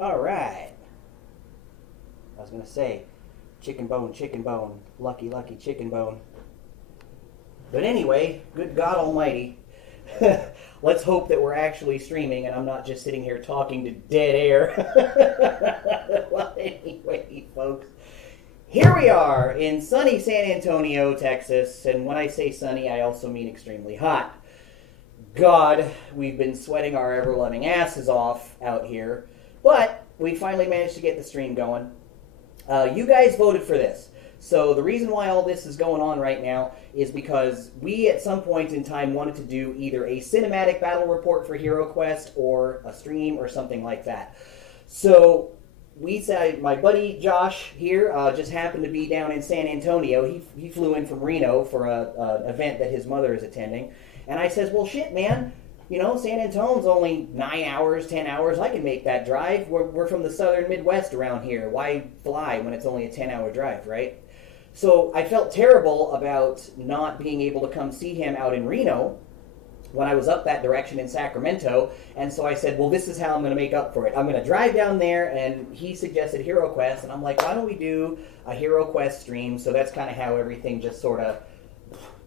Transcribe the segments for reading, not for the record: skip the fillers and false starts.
All right. I was going to say, chicken bone, lucky, lucky chicken bone. But anyway, good God Almighty, let's hope that we're actually streaming and I'm not just sitting here talking to dead air. Well, anyway, folks, here we are in sunny San Antonio, Texas. And when I say sunny, I also mean extremely hot. God, we've been sweating our ever-loving asses off out here. But we finally managed to get the stream going. You guys voted for this. So the reason why all this is going on right now is because we at some point in time wanted to do either a cinematic battle report for Hero Quest or a stream or something like that. So we said, my buddy Josh here just happened to be down in San Antonio. He flew in from Reno for an event that his mother is attending. And I says, well, shit, man. You know, San Antonio's only 9 hours, 10 hours. I can make that drive. We're from the southern Midwest around here. Why fly when it's only a 10-hour drive, right? So I felt terrible about not being able to come see him out in Reno when I was up that direction in Sacramento. And so I said, well, this is how I'm going to make up for it. I'm going to drive down there, and he suggested Hero Quest. And I'm like, why don't we do a Hero Quest stream? So that's kind of how everything just sort of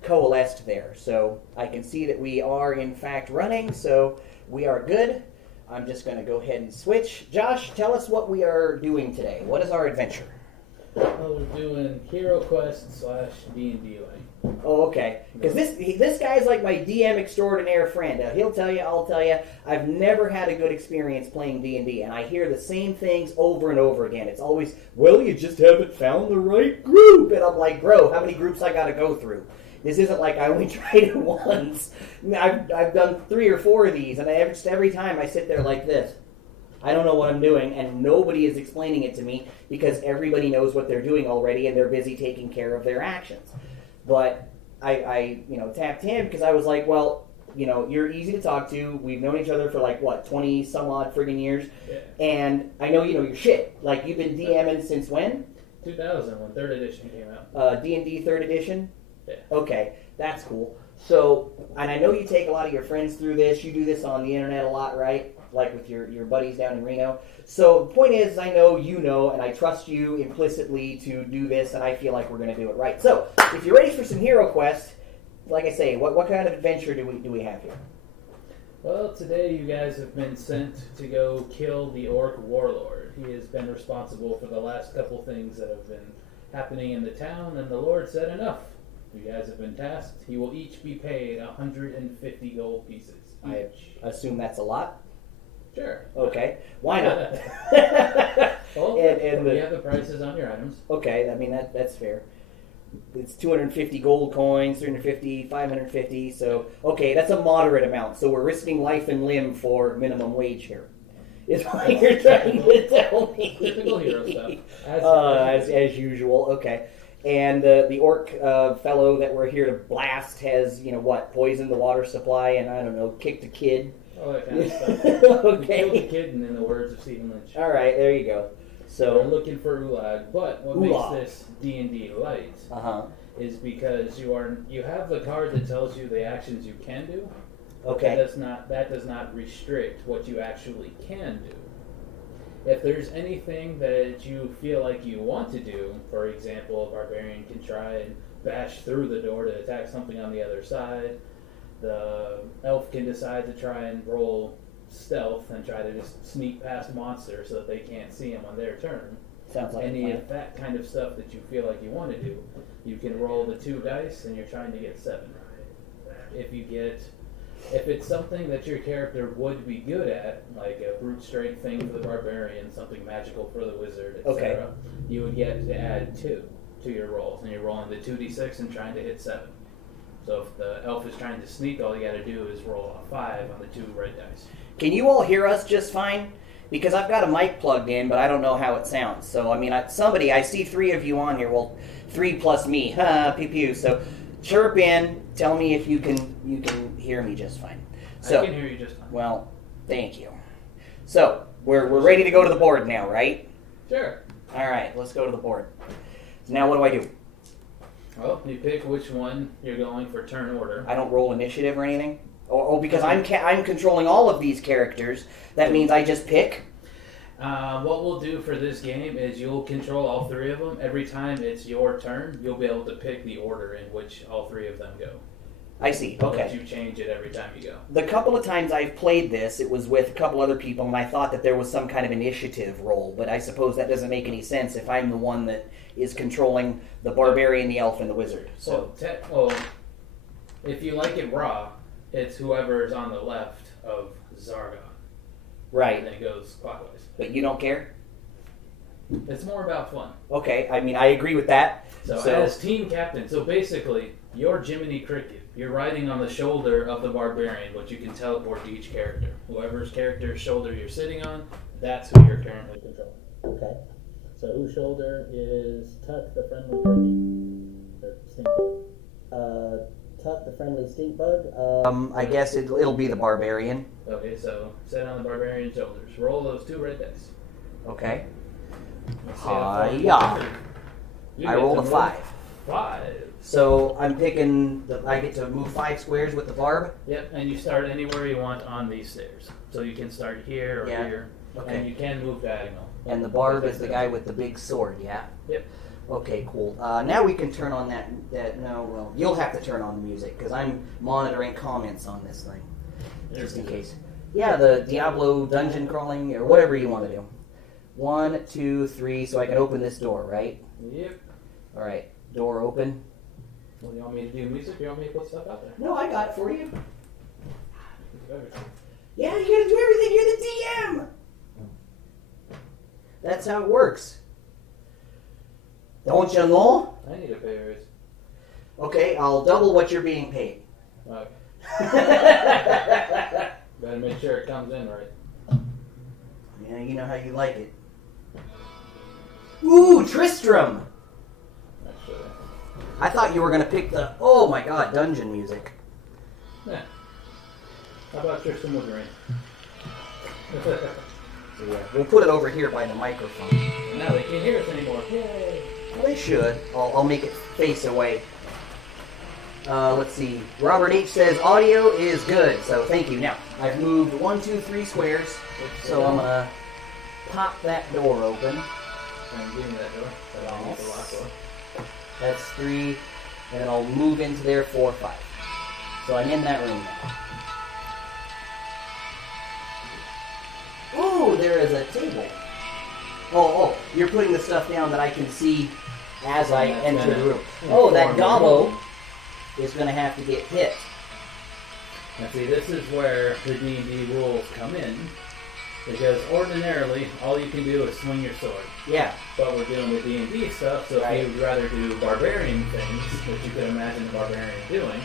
coalesced there. So I can see that we are in fact running, so we are good. I'm just going to go ahead and switch. Josh, tell us what we are doing today. What is our adventure? Well, we're doing Hero Quest / D&D like. Oh, okay. Because this guy's like my DM extraordinaire friend. He'll tell you, I'll tell you, I've never had a good experience playing D&D, and I hear the same things over and over again. It's always, well, you just haven't found the right group. And I'm like, bro, how many groups I got to go through? This isn't like I only tried it once. I've done 3 or 4 of these, and every time I sit there like this. I don't know what I'm doing, and nobody is explaining it to me because everybody knows what they're doing already, and they're busy taking care of their actions. But I tapped him because I was like, well, you're easy to talk to. We've known each other for 20 some odd friggin' years, Yeah. and I know you know your shit. Like, you've been DMing since when? 2000, when 3rd edition came out. D&D 3rd edition. Yeah. Okay, that's cool. So, and I know you take a lot of your friends through this. You do this on the internet a lot, right? Like with your buddies down in Reno. So the point is, I know you know, and I trust you implicitly to do this, and I feel like we're going to do it right. So, if you're ready for some Hero Quest, like I say, what kind of adventure do we have here? Well, today you guys have been sent to go kill the Orc Warlord. He has been responsible for the last couple things that have been happening in the town, and the Lord said enough. You guys have been tasked. He will each be paid 150 gold pieces. I assume that's a lot. Sure. Okay. Why not? Well, and we have the prices on your items. Okay, I mean, that's fair. It's 250 gold coins, 350, 550, so, okay, that's a moderate amount. So we're risking life and limb for minimum wage here. Is what you're trying to tell me. Typical hero stuff. As usual, okay. And the orc fellow that we're here to blast has, poisoned the water supply and, I don't know, kicked a kid. All that kind of stuff. Okay. We killed the kid, in the words of Stephen Lynch. All right, there you go. So we're looking for Ulag, but what makes this D&D light is because you have the card that tells you the actions you can do. Okay. That does not restrict what you actually can do. If there's anything that you feel like you want to do, for example, a barbarian can try and bash through the door to attack something on the other side. The elf can decide to try and roll stealth and try to just sneak past monsters so that they can't see them on their turn. Sounds like any of that kind of stuff that you feel like you want to do, you can roll the 2 dice and you're trying to get 7. If it's something that your character would be good at, like a brute strength thing for the barbarian, something magical for the wizard, etc., you would get to add 2 to your rolls, and you're rolling the 2d6 and trying to hit 7. So if the elf is trying to sneak, all you got to do is roll a 5 on the 2 red dice. Can you all hear us just fine? Because I've got a mic plugged in, but I don't know how it sounds. So, I mean, I see 3 of you on here. Well, 3 plus me. Pew pew. So, chirp in. Tell me if you can hear me just fine. So, I can hear you just fine. Well, thank you. So, we're ready to go to the board now, right? Sure. All right, let's go to the board. So now what do I do? Well, you pick which one you're going for turn order. I don't roll initiative or anything? Because I'm controlling all of these characters, that means I just pick? What we'll do for this game is you'll control all three of them. Every time it's your turn, you'll be able to pick the order in which all three of them go. I see. But Okay. you change it every time you go. The couple of times I've played this, it was with a couple other people, and I thought that there was some kind of initiative role, but I suppose that doesn't make any sense if I'm the one that is controlling the barbarian, the elf, and the wizard. So, If you like it raw, it's whoever's on the left of Zargon. And right. then it goes clockwise. But you don't care? It's more about fun. Okay, I mean, I agree with that. So as team captain, so basically, you're Jiminy Cricket. You're riding on the shoulder of the barbarian, but you can teleport to each character. Whoever's character's shoulder you're sitting on, that's who you're currently controlling. Okay. So whose shoulder is Tuck the friendly cricket? Or stink bug? Tuck the friendly stink bug. I guess it'll be the barbarian. Okay, so sit on the barbarian's shoulders. Roll those 2 red dice. Okay. Let's see how far you Hi-ya. can. You I get rolled to a move 5. 5. So I'm picking, I get to move 5 squares with the barb? Yep, and you start anywhere you want on these stairs. So you can start here or Yeah. here, Okay. and you can move diagonal. And the barb is the guy with the big sword, yeah? Yep. Okay, cool. Now we can turn on well, you'll have to turn on the music, because I'm monitoring comments on this thing, just in case. Yeah, the Diablo dungeon crawling, or whatever you want to do. 1, 2, 3, so I can open this door, right? Yep. Alright, door open. Well, you want me to do music? Or you want me to put stuff out there? No, I got it for you. Everything. Yeah, you gotta do everything, you're the DM! That's how it works. Don't you know? I need a pay raise. Okay, I'll double what you're being paid. Okay. Better make sure it comes in right. Yeah, you know how you like it. Ooh, Tristram! Actually, I thought you were gonna pick the, oh my god, dungeon music. yeah. How about Tristan Woodring? So yeah, we'll put it over here by the microphone. Now they can't hear us anymore. Yay! Well, they should. I'll make it face away. Let's see. Robert H says audio is good, so thank you. Now, I've moved 1, 2, 3 squares, so I'm gonna pop that door open. And give me that door. That I'll use the lock door. That's 3, and then I'll move into there 4, 5. So I'm in that room now. Ooh, there is a table. Oh, you're putting the stuff down that I can see as I enter the room. Oh, that gobbo is going to have to get hit. Now see, this is where the D&D rules come in. Because ordinarily, all you can do is swing your sword. Yeah. But we're dealing with D&D stuff, so Right. if you'd rather do barbarian things, which you could imagine a barbarian doing,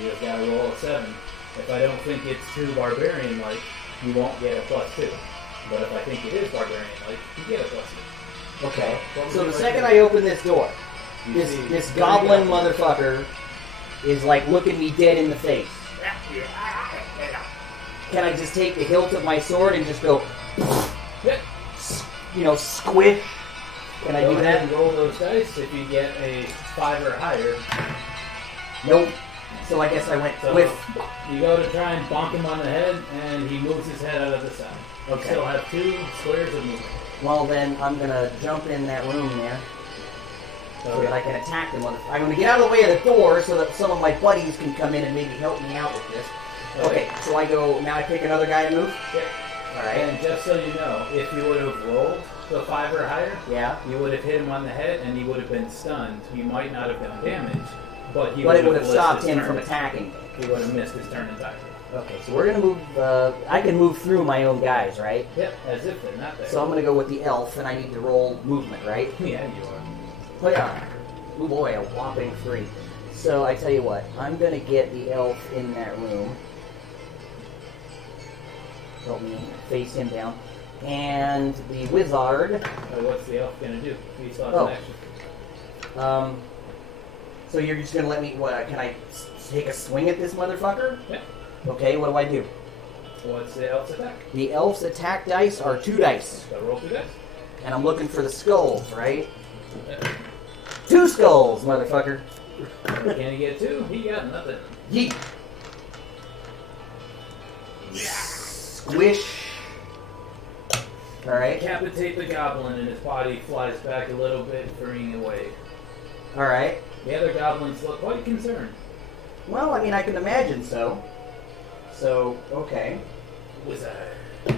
you just gotta roll a 7. If I don't think it's too barbarian-like, you won't get a +2. But if I think it is barbarian-like, you get a +2. Okay. What would So you the like second to I open this door, You this see this three goblin goblins. motherfucker is like looking me dead in the face. Can I just take the hilt of my sword and just go, Yep. squish? Can I Go do ahead that? and roll those dice. If you get a 5 or higher, Nope. So I guess I went so with. you go to try and bonk him on the head, and he moves his head out of the side. You Okay. still have 2 squares of movement. Well, then I'm gonna jump in that room there so that I can attack them. I'm gonna get out of the way of the door so that some of my buddies can come in and maybe help me out with this. Okay, so I go. Now I pick another guy to move. Yep. All right. And just so you know, if you would have rolled the 5 or higher, Yeah. you would have hit him on the head and he would have been stunned. He might not have done damage, but he But it would have missed stopped his him turn. from attacking. He would have missed his turn entirely. Okay, so we're gonna move. I can move through my own guys, right? Yep, as if they're not there. So I'm gonna go with the elf, and I need to roll movement, right? Yeah, you are. Oh yeah. Oh boy, a whopping 3. So I tell you what, I'm gonna get the elf in that room. Help me face him down. And the wizard. What's the elf gonna do? He still has Oh. an action. So you're just gonna let me? What? Can I take a swing at this motherfucker? Yeah. Okay. What do I do? What's the elf's attack? The elf's attack dice are 2 dice, So roll 2 dice. and I'm looking for the skulls, right? Yeah. 2 skulls, motherfucker. Can he get 2? He got nothing. Yeet. Squish. Alright. Decapitate the goblin and his body flies back a little bit, freeing away. Alright. The other goblins look quite concerned. Well, I mean, I can imagine so. So, okay. Wizard.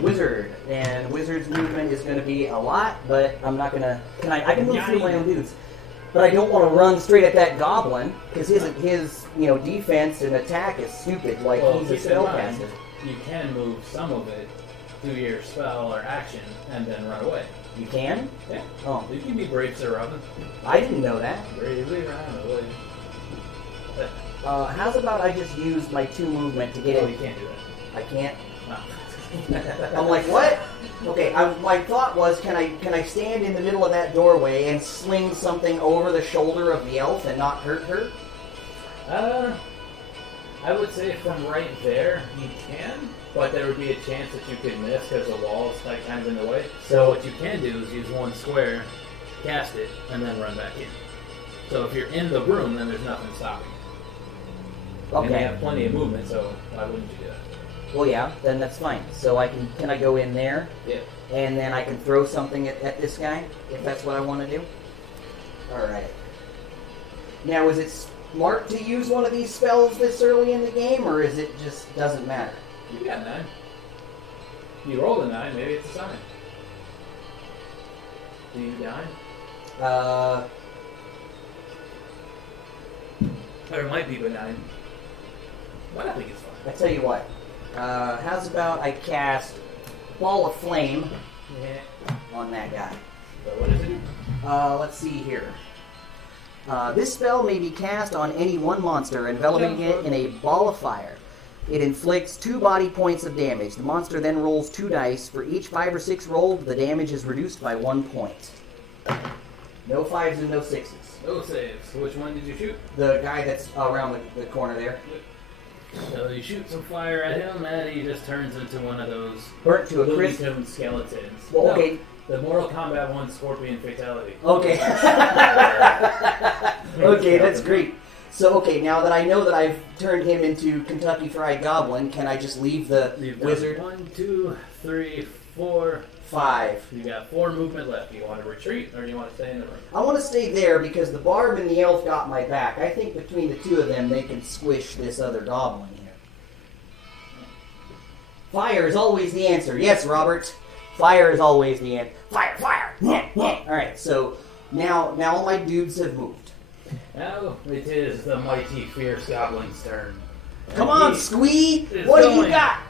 Wizard. And Wizard's movement is going to be a lot, but I'm not going to... I can move through my own dudes. But I don't want to run straight at that goblin, because his defense and attack is stupid, like Well, he's a keep in mind, spellcaster. you can move some of it to your spell or action and then run away. You can? Yeah. Oh, You can be brave, Sir Robin. I didn't know that. Bravely run away. How's about I just use my 2 movement to get Oh, in? you can't do that. I can't. No. I'm like, what? Okay, my thought was, can I stand in the middle of that doorway and sling something over the shoulder of the elf and not hurt her? I would say from right there, you can, but there would be a chance that you could miss because the wall's like kind of in the way. So what you can do is use 1 square, cast it, and then run back in. So if you're in the room, then there's nothing stopping you. And you Okay. have plenty of movement, so why wouldn't you do that? Well, yeah, then that's fine. So can I go in there? Yeah. And then I can throw something at this guy, if that's what I want to do? Alright. Now, is it smart to use one of these spells this early in the game, or is it just doesn't matter? You got 9. You rolled a 9, maybe it's a sign. Do you die? Or it might be benign. But I think it's fine. I tell you what. How's about I cast Ball of Flame Yeah. on that guy? So what does it do? Let's see here. This spell may be cast on any one monster, enveloping it in a ball of fire. It inflicts 2 body points of damage. The monster then rolls 2 dice. For each 5 or 6 rolled, the damage is reduced by 1 point. No 5s and no 6s. No saves. Which one did you shoot? The guy that's around the corner there. So you shoot some fire at him, and he just turns into one of those Burnt to a Looney crisp. Tunes skeletons. Well, No, okay. the Mortal Kombat 1 Scorpion Fatality. Okay. Okay, that's great. So, okay, now that I know that I've turned him into Kentucky Fried Goblin, can I just leave the You've got wizard? 1, 2, 3, 4. 5. You got 4 movement left. Do you want to retreat, or do you want to stay in the room? I want to stay there because the barb and the elf got my back. I think between the 2 of them, they can squish this other goblin here. Fire is always the answer. Yes, Robert. Fire is always the answer. Fire, fire! Alright, so now all my dudes have moved. Now it is the mighty fierce goblin's turn. Come on, He Squee! is What do you going got?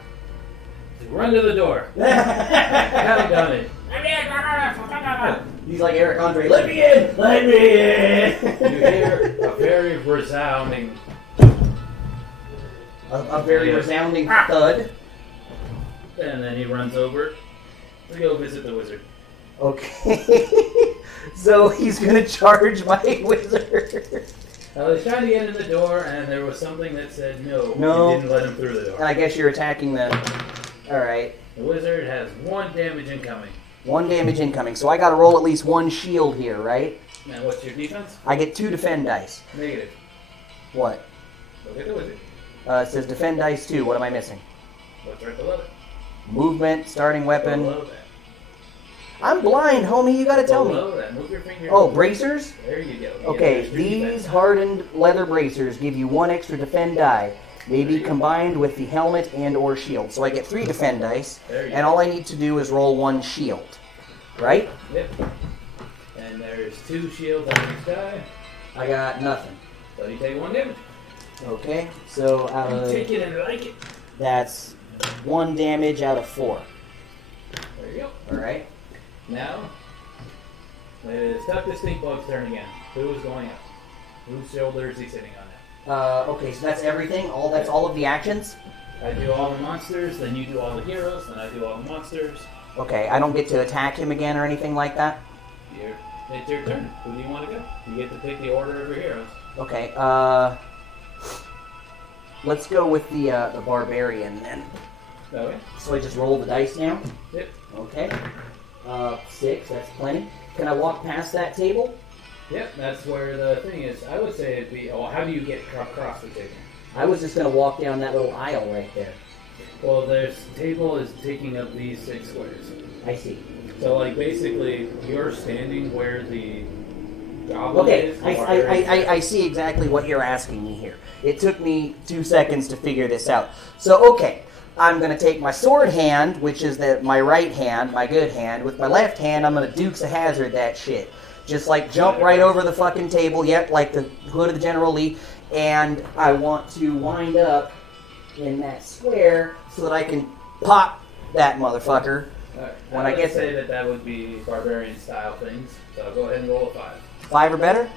to run to the door. I haven't done it. He's like Eric Andre. Let me in! Let me in! You hear a very resounding a very resounding thud. and then he runs over to go visit the wizard. Okay. So he's gonna charge my wizard. I was trying to get in the door, and there was something that said no. No. It didn't let him through the And door. I guess you're attacking the... Alright. The wizard has 1 damage incoming. 1 damage incoming. So I gotta roll at least 1 shield here, right? Now, what's your defense? I get 2 defend dice. Negative. What? Look at the wizard. It says defend dice 2. What am I missing? What's right below it? Movement, starting weapon. Below that. I'm blind, homie. You gotta tell me. Below that. Move your finger. Oh, bracers? There you go. Yeah, Okay, there's your defense. these hardened leather bracers give you 1 extra defend die. May be combined with the helmet and or shield. So I get 3 defend dice, There you and go. all I need to do is roll 1 shield. Right? Yep. And there's 2 shields on each die, I got nothing. so you take 1 damage. Okay, so out You of... take it and like it. That's 1 damage out of 4. There you go. Alright. Now, it is Tuck the Stink Bug's turn again. Who is going up? Whose shoulder is he sitting on now? Okay, so that's everything? That's all of the actions? I do all the monsters, then you do all the heroes, then I do all the monsters. Okay, I don't get to attack him again or anything like that? It's your turn. Who do you want to go? You get to pick the order of your heroes. Okay, let's go with the barbarian then. Okay. So I just roll the dice now? Yep. Okay. 6, that's plenty. Can I walk past that table? Yep, that's where the thing is. I would say it'd be, how do you get across the table? I was just gonna walk down that little aisle right there. Well, the table is taking up these 6 squares. I see. So, like, basically, you're standing where the goblin Okay, is. the barbarian is. I see exactly what you're asking me here. It took me 2 seconds to figure this out. So, okay, I'm going to take my sword hand, which is my right hand, my good hand. With my left hand, I'm going to Dukes of Hazzard that shit. Just like jump right over the fucking table, yep, like the Hood of the General Lee. And I want to wind up in that square so that I can pop that motherfucker. Alright, when I I would get say that would be barbarian style things. So go ahead and roll a 5. 5 or better?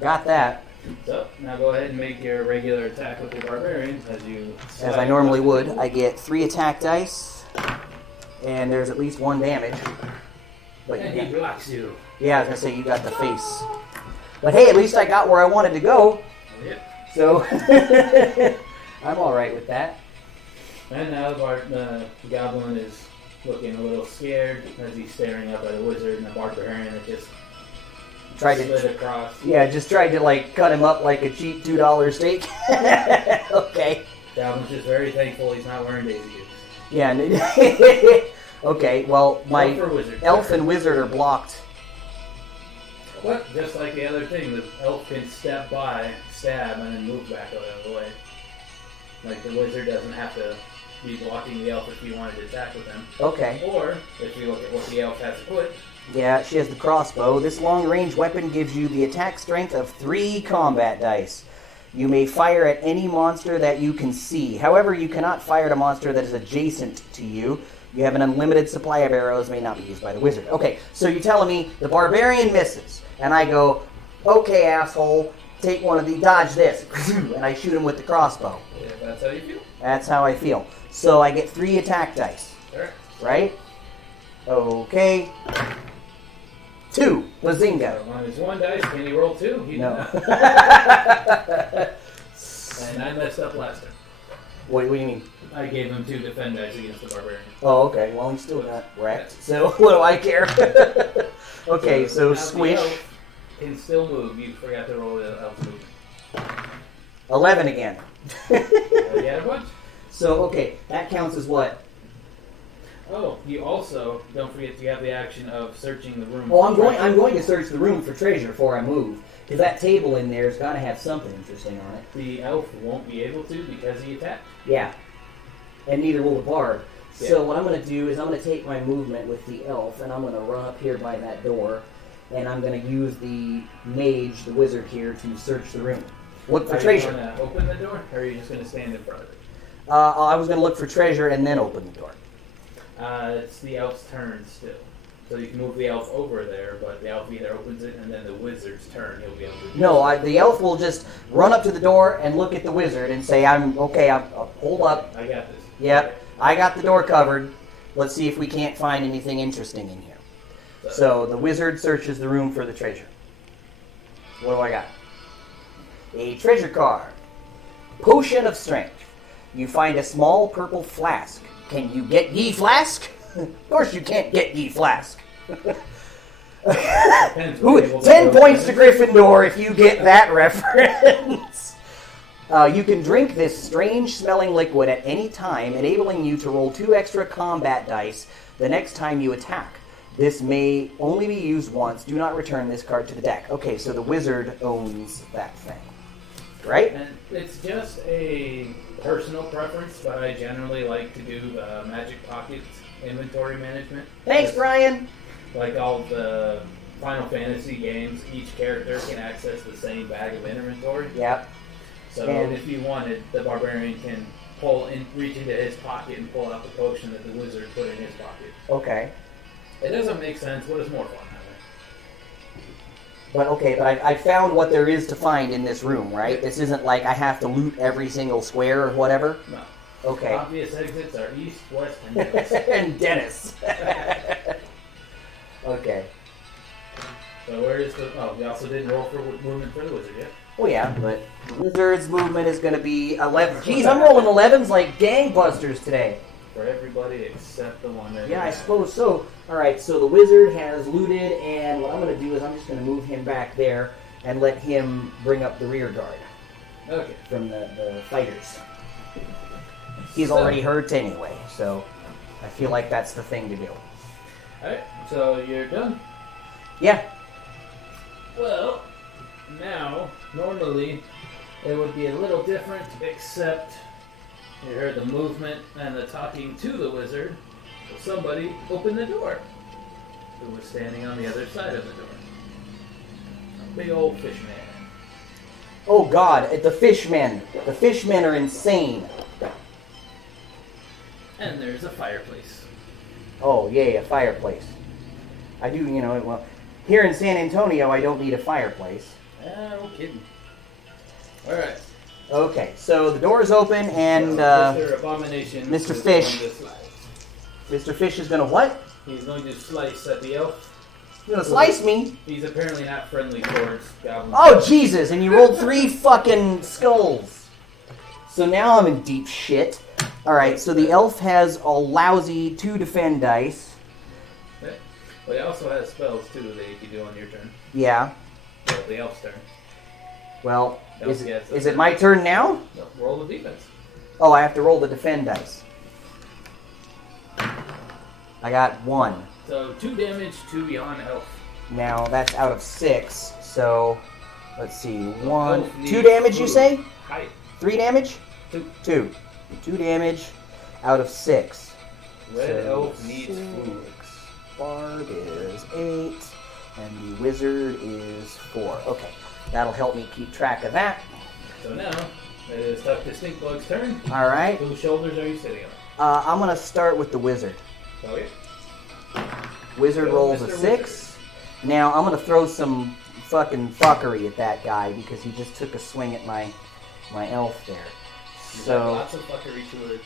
Got that. So now go ahead and make your regular attack with the barbarian as you. As I normally would. I get 3 attack dice, and there's at least 1 damage. But And you he blocks you. yeah, I was gonna say you got the face. But hey, at least I got where I wanted to go, Yep. so I'm all right with that. And now the goblin is looking a little scared as he's staring up at a wizard and a barbarian that just Tried slid to, across. yeah, just tried to like cut him up like a cheap $2 steak. Okay. Goblin's just very thankful he's not wearing Daisy Dukes. Yeah. Okay. Well, my Elf or wizard? elf and wizard are blocked. But just like the other thing, the elf can step by, stab, and then move back out of the way. Like the wizard doesn't have to be blocking the elf if you wanted to attack with him. Okay. Or if you look at what the elf has equipped, Yeah, she has the crossbow. This long-range weapon gives you the attack strength of 3 combat dice. You may fire at any monster that you can see. However, you cannot fire at a monster that is adjacent to you. You have an unlimited supply of arrows, may not be used by the wizard. Okay, so you're telling me the barbarian misses, and I go, okay, asshole, take one of the, dodge this, and I shoot him with the crossbow. if that's how you feel. That's how I feel. So I get 3 attack dice, Alright. right? Okay. 2, bazinga. On his 1 dice, can he roll 2? He did No. not. And I messed up last time. What do you mean? I gave him 2 defend dice against the barbarian. Oh, okay. Well, he's still not wrecked. So what do I care? Okay, so now the squish. elf can still move. You forgot to roll the elf move. 11 again. You had a bunch. So, okay, that counts as what? Oh, you also don't forget you have the action of searching the room. Oh, I'm going to search the room for treasure before I move. Because that table in there's got to have something interesting on it. The elf won't be able to because he attacked. Yeah. And neither will the bard. Yeah. So what I'm going to do is I'm going to take my movement with the elf, and I'm going to run up here by that door, and I'm going to use the mage, the wizard here, to search the room. Look for Are you treasure. going to open the door, or are you just going to stand in front of it? I was going to look for treasure and then open the door. It's the elf's turn still. So you can move the elf over there, but the elf either opens it and then the wizard's turn, he'll be able to do No, the elf will just run up to the door and look at the wizard and say, I'm hold up. I got this. Yep, I got the door covered. Let's see if we can't find anything interesting in here. So the wizard searches the room for the treasure. What do I got? A treasure card. Potion of strength. You find a small purple flask. Can you get ye flask? Of course you can't get ye flask. Depends, Ooh, we're able to 10 go points to finish. Gryffindor if you get that reference. You can drink this strange-smelling liquid at any time, enabling you to roll 2 extra combat dice the next time you attack. This may only be used once. Do not return this card to the deck. Okay, so the wizard owns that thing. Right? And it's just a personal preference, but I generally like to do the Magic Pocket inventory management. Thanks, Just Brian. Like all the Final Fantasy games, each character can access the same bag of inventory. Yep. So And- if you wanted, the barbarian can reach into his pocket and pull out the potion that the wizard put in his pocket. Okay. It doesn't make sense, but it's more fun that But I found what there is to find in this room, right? This isn't like I have to loot every single square or whatever. way. No. Okay. Obvious exits are east, west, and west. And Dennis. Okay. So where is the... Oh, we also didn't roll for movement for the wizard yet. Oh yeah, but Wizard's movement is going to be 11. Jeez, I'm rolling 11s like gangbusters today. For everybody except the one that... Yeah, I suppose so. Alright, so the Wizard has looted, and what I'm going to do is I'm just going to move him back there and let him bring up the rear guard Okay. from the fighters. He's So- already hurt anyway, so I feel like that's the thing to do. Alright, so you're done? Yeah. Well, now, normally, it would be a little different, except you heard the movement and the talking to the wizard. So somebody opened the door. Who was standing on the other side of the door? A big old fish man. Oh God, the fishmen. The fishmen are insane. And there's a fireplace. Oh yay, a fireplace. I do, well, here in San Antonio, I don't need a fireplace. Ah, no kidding. Alright. Okay, so the door is open and Mr. Abomination Mr. is Fish. going to slice. Mr. Fish is gonna what? He's going to slice at the elf. He's gonna slice me? He's apparently not friendly towards goblins. Oh Jesus! And you rolled 3 fucking skulls. So now I'm in deep shit. All right, so the elf has a lousy 2 defend dice. Okay. But he also has spells too that you can do on your turn. Yeah. Well, the elf's turn. Well, Elf is gets it my turn now? No, roll the defense. Oh, I have to roll the defend dice. I got 1. So 2 damage to yon elf. Now that's out of 6. So let's see, 1, Elf 2 needs damage. You food. say? Height. 3 damage? 2. 2. 2 damage out of 6. Red So elf needs 6. food. Bard is 8, and the wizard is 4. Okay, that'll help me keep track of that. So now it is Tuck the Stinkbug's turn. All right, Whose shoulders are you sitting on? I'm gonna start with the wizard. Okay. Wizard Go, rolls Mr. a 6. Now I'm gonna throw some fucking fuckery at that guy because he just took a swing at my elf there. You have So lots of fuckery to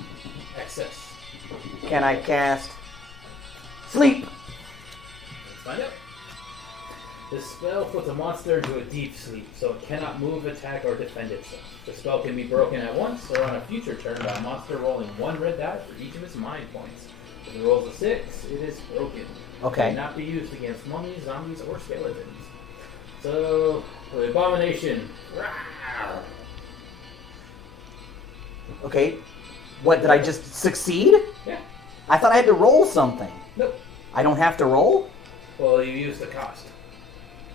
excess. can I cast sleep? Let's find out. This spell puts a monster into a deep sleep, so it cannot move, attack, or defend itself. The spell can be broken at once or on a future turn by a monster rolling 1 red die for each of its mind points. If it rolls a 6, it is broken. It Okay. cannot be used against mummies, zombies, or skeletons. So, the abomination. Rawr. Okay. What, did I just succeed? Yeah. I thought I had to roll something. Nope. I don't have to roll? Well, you used the cost.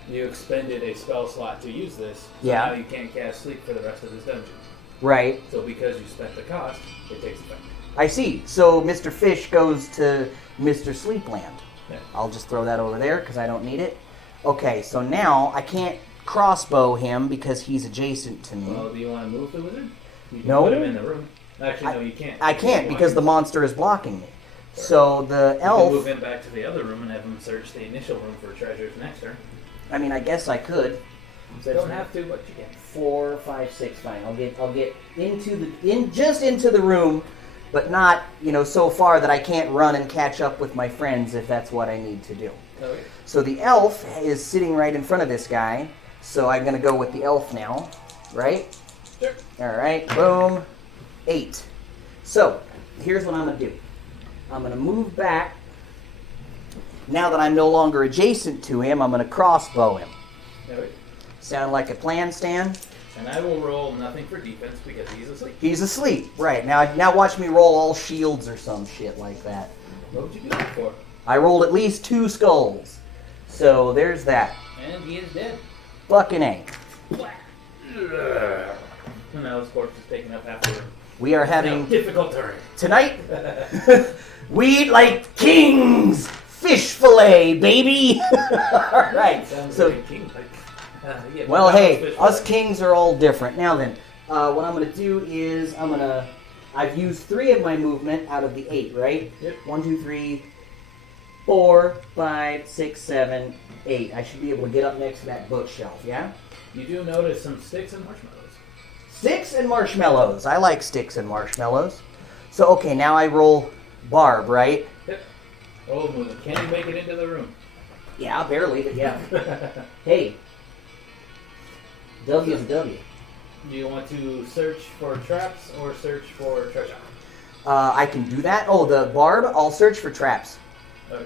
You expended a spell slot to use this. So Yeah. Now you can't cast sleep for the rest of this dungeon. Right. So because you spent the cost, it takes effect. I see. So Mr. Fish goes to Mr. Sleepland. Yeah. I'll just throw that over there because I don't need it. Okay, so now I can't crossbow him because he's adjacent to me. Well, do you want to move the wizard? You can No. put him in the room. Actually, no, you can't. I can't because the monster is blocking me. So the You can elf, move him back to the other room and have him search the initial room for treasures next turn. I mean, I guess I could. You don't have to, but you can. 4, 5, 6, fine. I'll get into the room, but not, so far that I can't run and catch up with my friends if that's what I need to do. Okay. So the elf is sitting right in front of this guy. So I'm gonna go with the elf now, right? Sure. All right, boom, 8. So here's what I'm gonna do. I'm gonna move back. Now that I'm no longer adjacent to him, I'm gonna crossbow him. Okay. Sound like a plan, Stan? And I will roll nothing for defense because he's asleep. He's asleep. Right, now watch me roll all shields or some shit like that. What would you do that for? I rolled at least 2 skulls. So there's that. And he is dead. Fucking A. And now his corpse is taken up after We are a having difficult turn. tonight. We eat like kings. Fish fillet, baby. All right. Sounds So, like a king. Yeah, well, but hey, fish us fillet. kings are all different. Now then, what I'm gonna do is I've used 3 of my movement out of the 8, right? Yep. 1, 2, 3, 4, 5, 6, 7, 8. I should be able to get up next to that bookshelf. Yeah. You do notice some sticks and marshmallows. Sticks and marshmallows. I like sticks and marshmallows. So okay, now I roll Barb, right? Yep. Oh, movement. Can you make it into the room? Yeah, barely, but yeah. Hey, W is a W. Do you want to search for traps or search for treasure? I can do that. Oh, the Barb. I'll search for traps. Okay.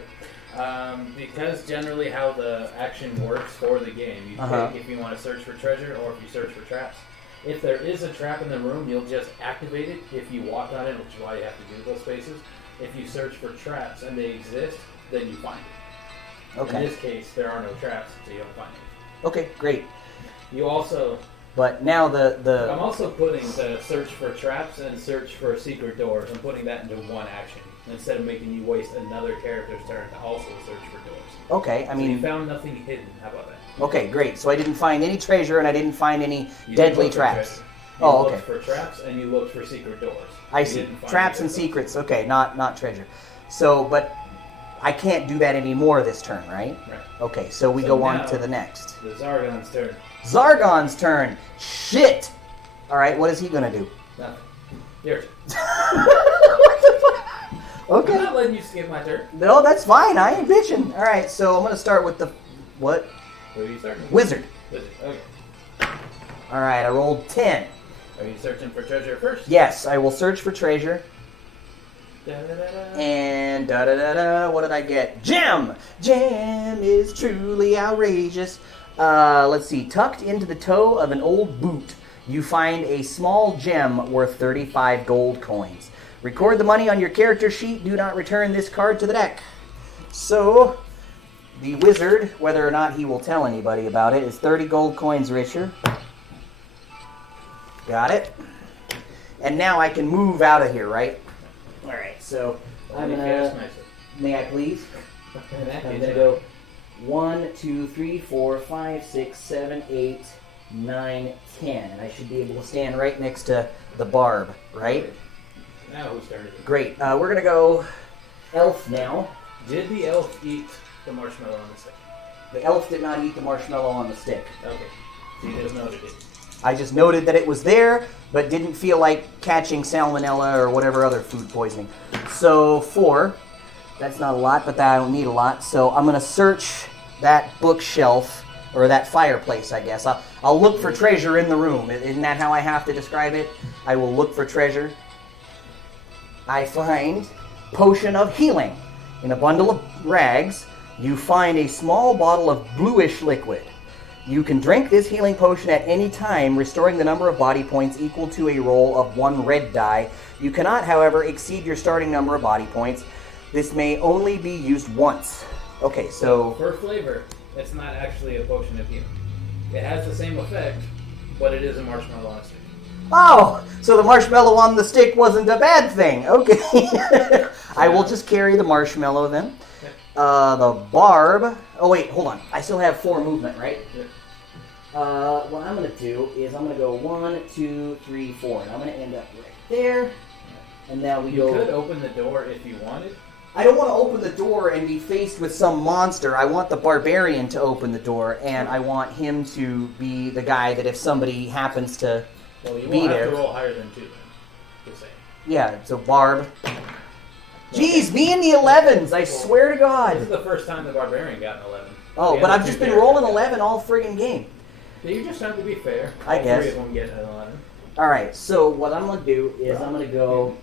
Because generally how the action works for the game, you pick if you want to search for treasure or if you search for traps. If there is a trap in the room, you'll just activate it if you walk on it, which is why you have to do those spaces. If you search for traps and they exist, then you find it. In Okay. this case, there are no traps, so you don't find it. Okay, great. You also, But now I'm the also putting the search for traps and search for secret doors. I'm putting that into one action instead of making you waste another character's turn to also search for doors. okay, I So you mean, found nothing hidden. How about that? okay, great. So I didn't find any treasure and I didn't find any You didn't deadly look for traps. treasure. You Oh, looked okay. for traps and you looked for secret doors. I You see. didn't find Traps any and of those. secrets. Okay, not treasure. So, but I can't do that anymore this turn, right? Right. Okay, so we So go on now- to the next. The Zargon's turn. Zargon's turn. Shit. All right, what is he gonna do? Nothing. Your turn. I'm Okay. not letting you skip my turn. No, that's fine. I ain't bitching. All right, so I'm gonna start with the what? Who are you starting with? Wizard. Wizard. Okay. All right, I rolled 10. Are you searching for treasure first? Yes, I will search for treasure. Da-da-da-da. And da da da da. What did I get? Gem. Gem is truly outrageous. Let's see. Tucked into the toe of an old boot, you find a small gem worth 35 gold coins. Record the money on your character sheet. Do not return this card to the deck. So, the wizard, whether or not he will tell anybody about it, is 30 gold coins richer. Got it. And now I can move out of here, right? All right. So I'm Make gonna. fast nicer. May I please? In that I'm case, gonna go 1, 2, 3, 4, 5, 6, 7, 8, 9, 10. And I should be able to stand right next to the barb, right? Now who's started? Great. We're gonna go elf now. Did the elf eat the marshmallow on the stick? The elf did not eat the marshmallow on the stick. Okay. So you just noted it. I just noted that it was there, but didn't feel like catching salmonella or whatever other food poisoning. So 4. That's not a lot, but I don't need a lot. So I'm gonna search that bookshelf or that fireplace, I guess. I'll look for treasure in the room. Isn't that how I have to describe it? I will look for treasure. I find potion of healing. In a bundle of rags, you find a small bottle of bluish liquid. You can drink this healing potion at any time, restoring the number of body points equal to a roll of 1 red die. You cannot, however, exceed your starting number of body points. This may only be used once. Okay, so For flavor, it's not actually a potion of healing. It has the same effect, but it is a marshmallow on a stick. oh, so the marshmallow on the stick wasn't a bad thing. Okay, I will just carry the marshmallow then. The barb. Oh wait, hold on. I still have 4 movement, right? Yeah. What I'm gonna do is I'm gonna go 1, 2, 3, 4, and I'm gonna end up right there. And now we You go. could open the door if you wanted. I don't want to open the door and be faced with some monster. I want the barbarian to open the door, and I want him to be the guy that if somebody happens to, Well, you Be won't have there. to roll higher than 2 then. Just saying. yeah. So barb. Jeez, me and the 11s. I swear to This God. is the first time the barbarian got an 11. Oh, The but other I've just two been characters rolling got- 11 all friggin' game. You just have to be fair. I All guess. 3 of them get an 11. All right. So what I'm gonna do is I'm gonna go.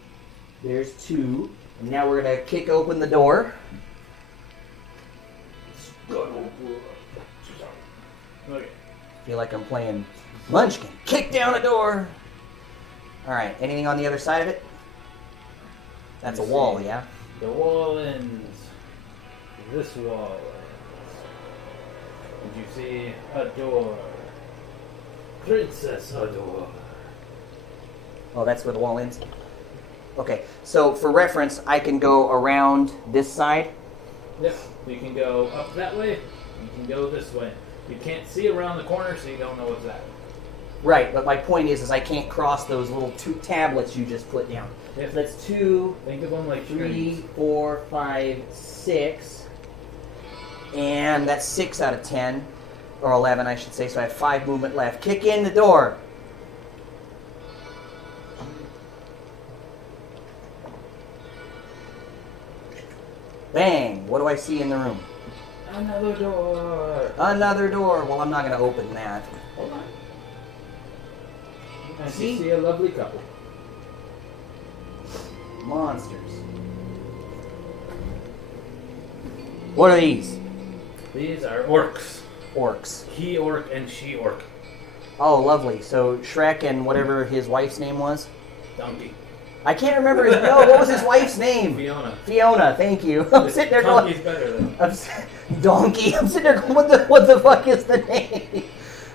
There's 2, and now we're gonna kick open the door. Okay. Feel like I'm playing Munchkin. Kick down a door. All right. Anything on the other side of it? That's a Let me wall, see. yeah. The wall ends. This wall ends. Did you see a door? Princess Adore. Oh, that's where the wall ends. Okay. So for reference, I can go around this side. Yep. You can go up that way. You can go this way. You can't see around the corner, so you don't know what's that. Right. But my point is I can't cross those little 2 tablets you just put down. Yep. So that's 2, Think of them like 3, screens. 4, 5, 6. And that's 6 out of 10. Or 11, I should say. So I have 5 movement left. Kick in the door. Bang. What do I see in the room? Another door. Another door. Well, I'm not going to open that. Hold on. And See? you see a lovely couple. Monsters. What are these? These are orcs. Orcs. He orc and she orc. Oh, lovely. So Shrek and whatever his wife's name was. Donkey. I can't remember his. No, what was his wife's name? Fiona. Fiona. Thank you. I'm sitting there going. Donkey's better than. Donkey. I'm sitting there going. What the fuck is the name?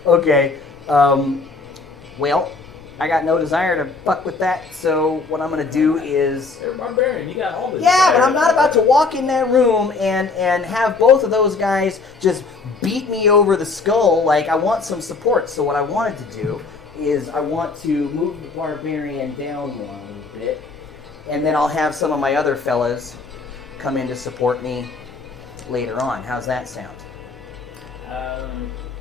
Okay. Well, I got no desire to fuck with that. So what I'm gonna do is. You're a barbarian. You got all the. Yeah, but desire I'm not about to walk in that room and have both of those guys just beat me over the skull. Like, I want some support. So what I wanted to do is I want to move the barbarian down one little bit, and then I'll have some of my other fellas come in to support me later on. How's that sound?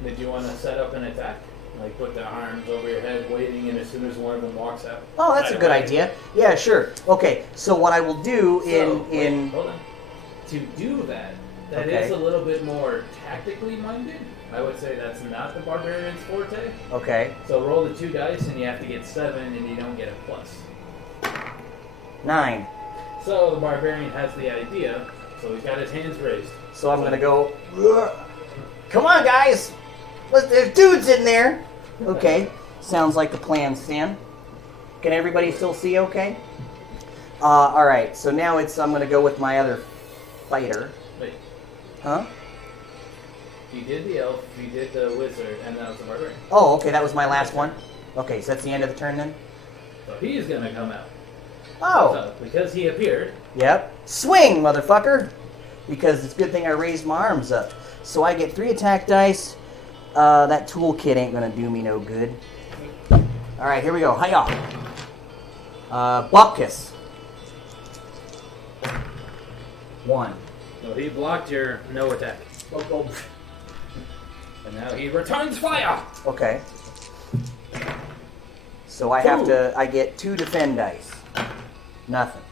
Did you want to set up an attack? Like put the arms over your head, waiting, and as soon as one of them walks out. Oh, that's a good idea. Yeah, sure. Okay, so what I will do Hold on. To do that Okay. is a little bit more tactically minded. I would say that's not the barbarian's forte. Okay, So roll the 2 dice, and you have to get 7, and you don't get a plus. 9. So the barbarian has the idea, so he's got his hands raised. So I'm gonna go. "Ugh. Come on, guys. There's dudes in there. Okay, sounds like the plan, Stan. Can everybody still see? Okay. All right. So now I'm gonna go with my other fighter. Wait, Huh? you did the elf, you did the wizard, and that was the barbarian. Oh, okay. That was my last one. Okay, so that's the end of the turn then. So he's gonna come out. Oh. So because he appeared, Yep. Swing, motherfucker. Because it's a good thing I raised my arms up. So I get 3 attack dice. That toolkit ain't gonna do me no good. All right, here we go. Hiya. Bopkiss. 1. so he blocked your no attack. And now he returns fire! Okay. So I get 2 defend dice. Nothing.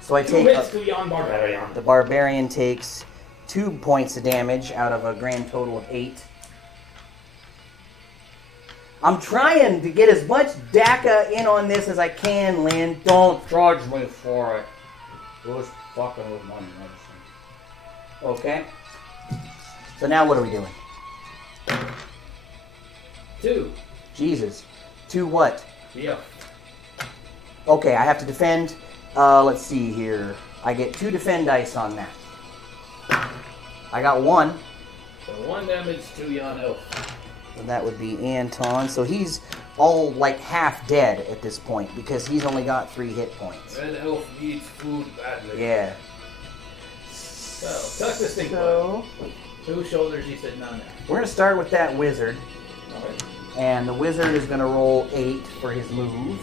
So I 2 take hits to yon barbarian. the barbarian takes 2 points of damage out of a grand total of 8. I'm trying to get as much DACA in on this as I can, Lynn. Don't charge me for it. Just fucking with money medicine. Okay. So now what are we doing? 2. Jesus. 2 what? The elf. Okay, I have to defend. Let's see here. I get 2 defend dice on that. I got 1. So 1 damage to yon elf. And that would be Anton. So he's all like half dead at this point because he's only got 3 hit points. Red elf needs food badly. Yeah. So, tuck this thing, So, 2 shoulders he's sitting on there. we're going to start with that wizard. Alright. And the wizard is going to roll 8 for his move.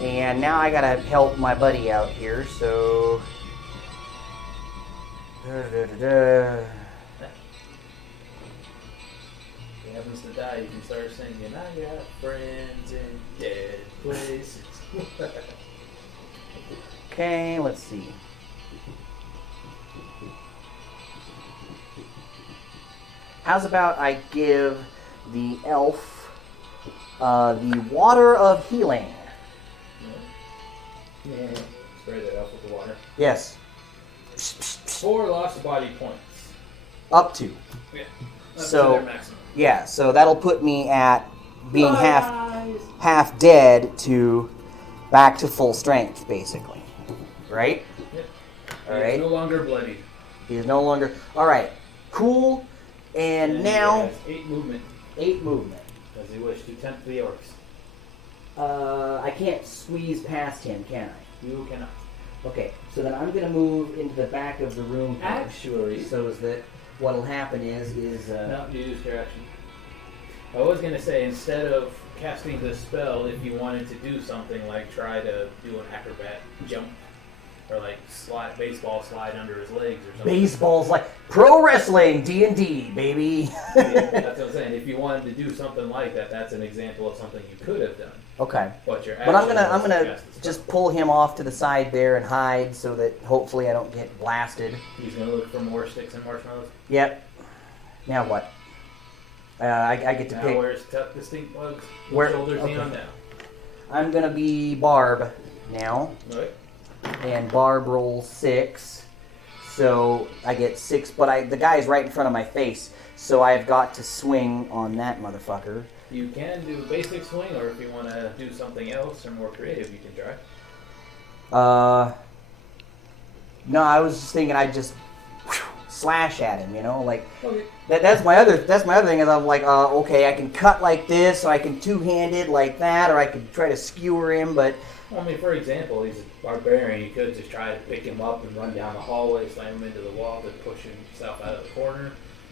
And now I got to help my buddy out here. So. If he happens to die, you can start singing, I got friends in dead places. Okay, let's see. How's about I give the elf the water of healing? Yeah. Spray that elf with the water. Yes. 4 lost body points. Up to. Yeah. Up So- to their maximum. Yeah, so that'll put me at being half dead to back to full strength, basically. Right? Yep. All He is right. no longer bloody. He is no longer. All right. Cool. And he now has 8 movement. 8 movement. Does he wish to tempt the orcs? I can't squeeze past him, can I? You cannot. Okay, so then I'm gonna move into the back of the room here, Actually, so is that what'll happen is no, you used your action. I was gonna say instead of casting the spell, if you wanted to do something like try to do an acrobat jump, or like baseball slide under his legs or something. baseball's like pro wrestling, D&D, baby. That's what I'm saying. If you wanted to do something like that, that's an example of something you could have done. Okay, But your but I'm action gonna was to cast the spell. just pull him off to the side there and hide so that hopefully I don't get blasted. He's gonna look for more sticks and marshmallows. Yep. Now what? I get to Now pick. where's Tuck the stink bugs? Where- Shoulders okay. on down. I'm gonna be Barb now. Right. And Barb rolls 6, so I get 6. But the guy's right in front of my face, so I've got to swing on that motherfucker. You can do basic swing, or if you want to do something else or more creative, you can try. No, I was just thinking I'd just slash at him, you know, like Okay. that's my other thing is I'm like, okay, I can cut like this, or I can two-handed like that, or I could try to skewer him, but I mean, for example, he's a barbarian. You could just try to pick him up and run down the hallway, slam him into the wall, then push himself out of the corner.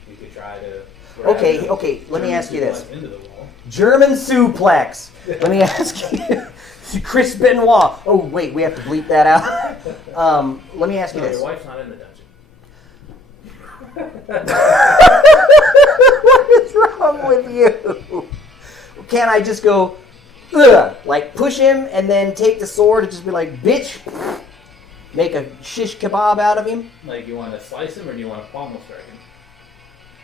You could try to. grab okay, him, let me turn ask you his this. suplex into the wall. German suplex. Let me ask you, Chris Benoit. Oh wait, we have to bleep that out. Let me ask you No, this. your wife's not in the dungeon. What is wrong with you? Can't I just go, ugh, like push him and then take the sword and just be like, bitch, make a shish kebab out of him? Like, you want to slice him or do you want to pommel strike him?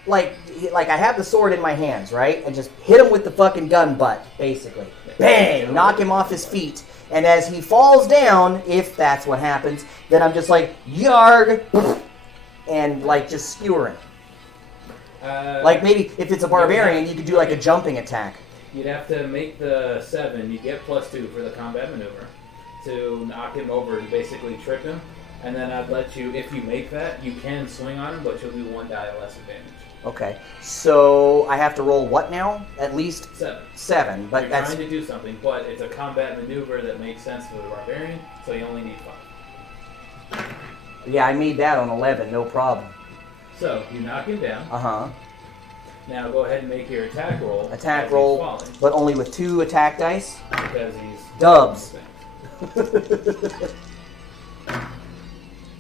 Like I have the sword in my hands, right? And just hit him with the fucking gun butt, basically. Bang! Knock him off his feet. And as he falls down, if that's what happens, then I'm just like, yarg, and like just skewer him. Like maybe if it's a barbarian, you could do like a jumping attack. You'd have to make the 7. You get +2 for the combat maneuver to knock him over and basically trip him. And then I'd let you, if you make that, you can swing on him, but you'll do 1 die less advantage. Okay, so I have to roll what now? At least 7. but You're that's trying to do something, but it's a combat maneuver that makes sense for the barbarian, so you only need 5. yeah. I made that on 11, no problem. So you knock him down. Now go ahead and make your attack roll. Attack as roll, he's falling, but only with 2 attack dice. because he's Dubs.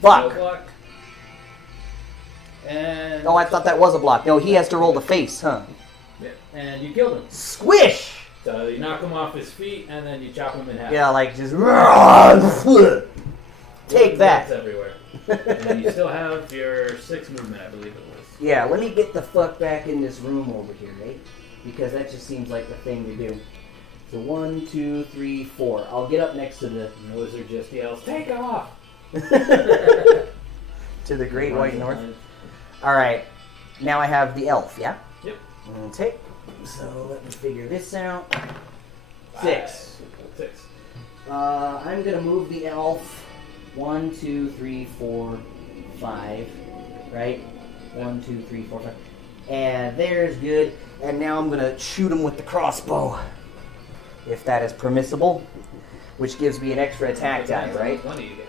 Fuck. No block. And Oh, I thought that was a block. No, he has to roll the face, huh? yeah, and you killed him. Squish. So you knock him off his feet, and then you chop him in half. Yeah, like just take that. That's everywhere. And then you still have your 6 movement, I believe it was. Yeah, let me get the fuck back in this room over here, right? Because that just seems like the thing to do. So 1, 2, 3, 4. I'll get up next to the And the wizard just yells, "Take off!" to the Great White North. All right, now I have the elf. Yeah. Yep. Okay. So let me figure this out. 6. 6. I'm gonna move the elf. 1, 2, 3, 4, 5. Right. 1, 2, 3, 4, 5. And there's good. And now I'm gonna shoot him with the crossbow, if that is permissible, which gives me an extra attack die, right? What do you get?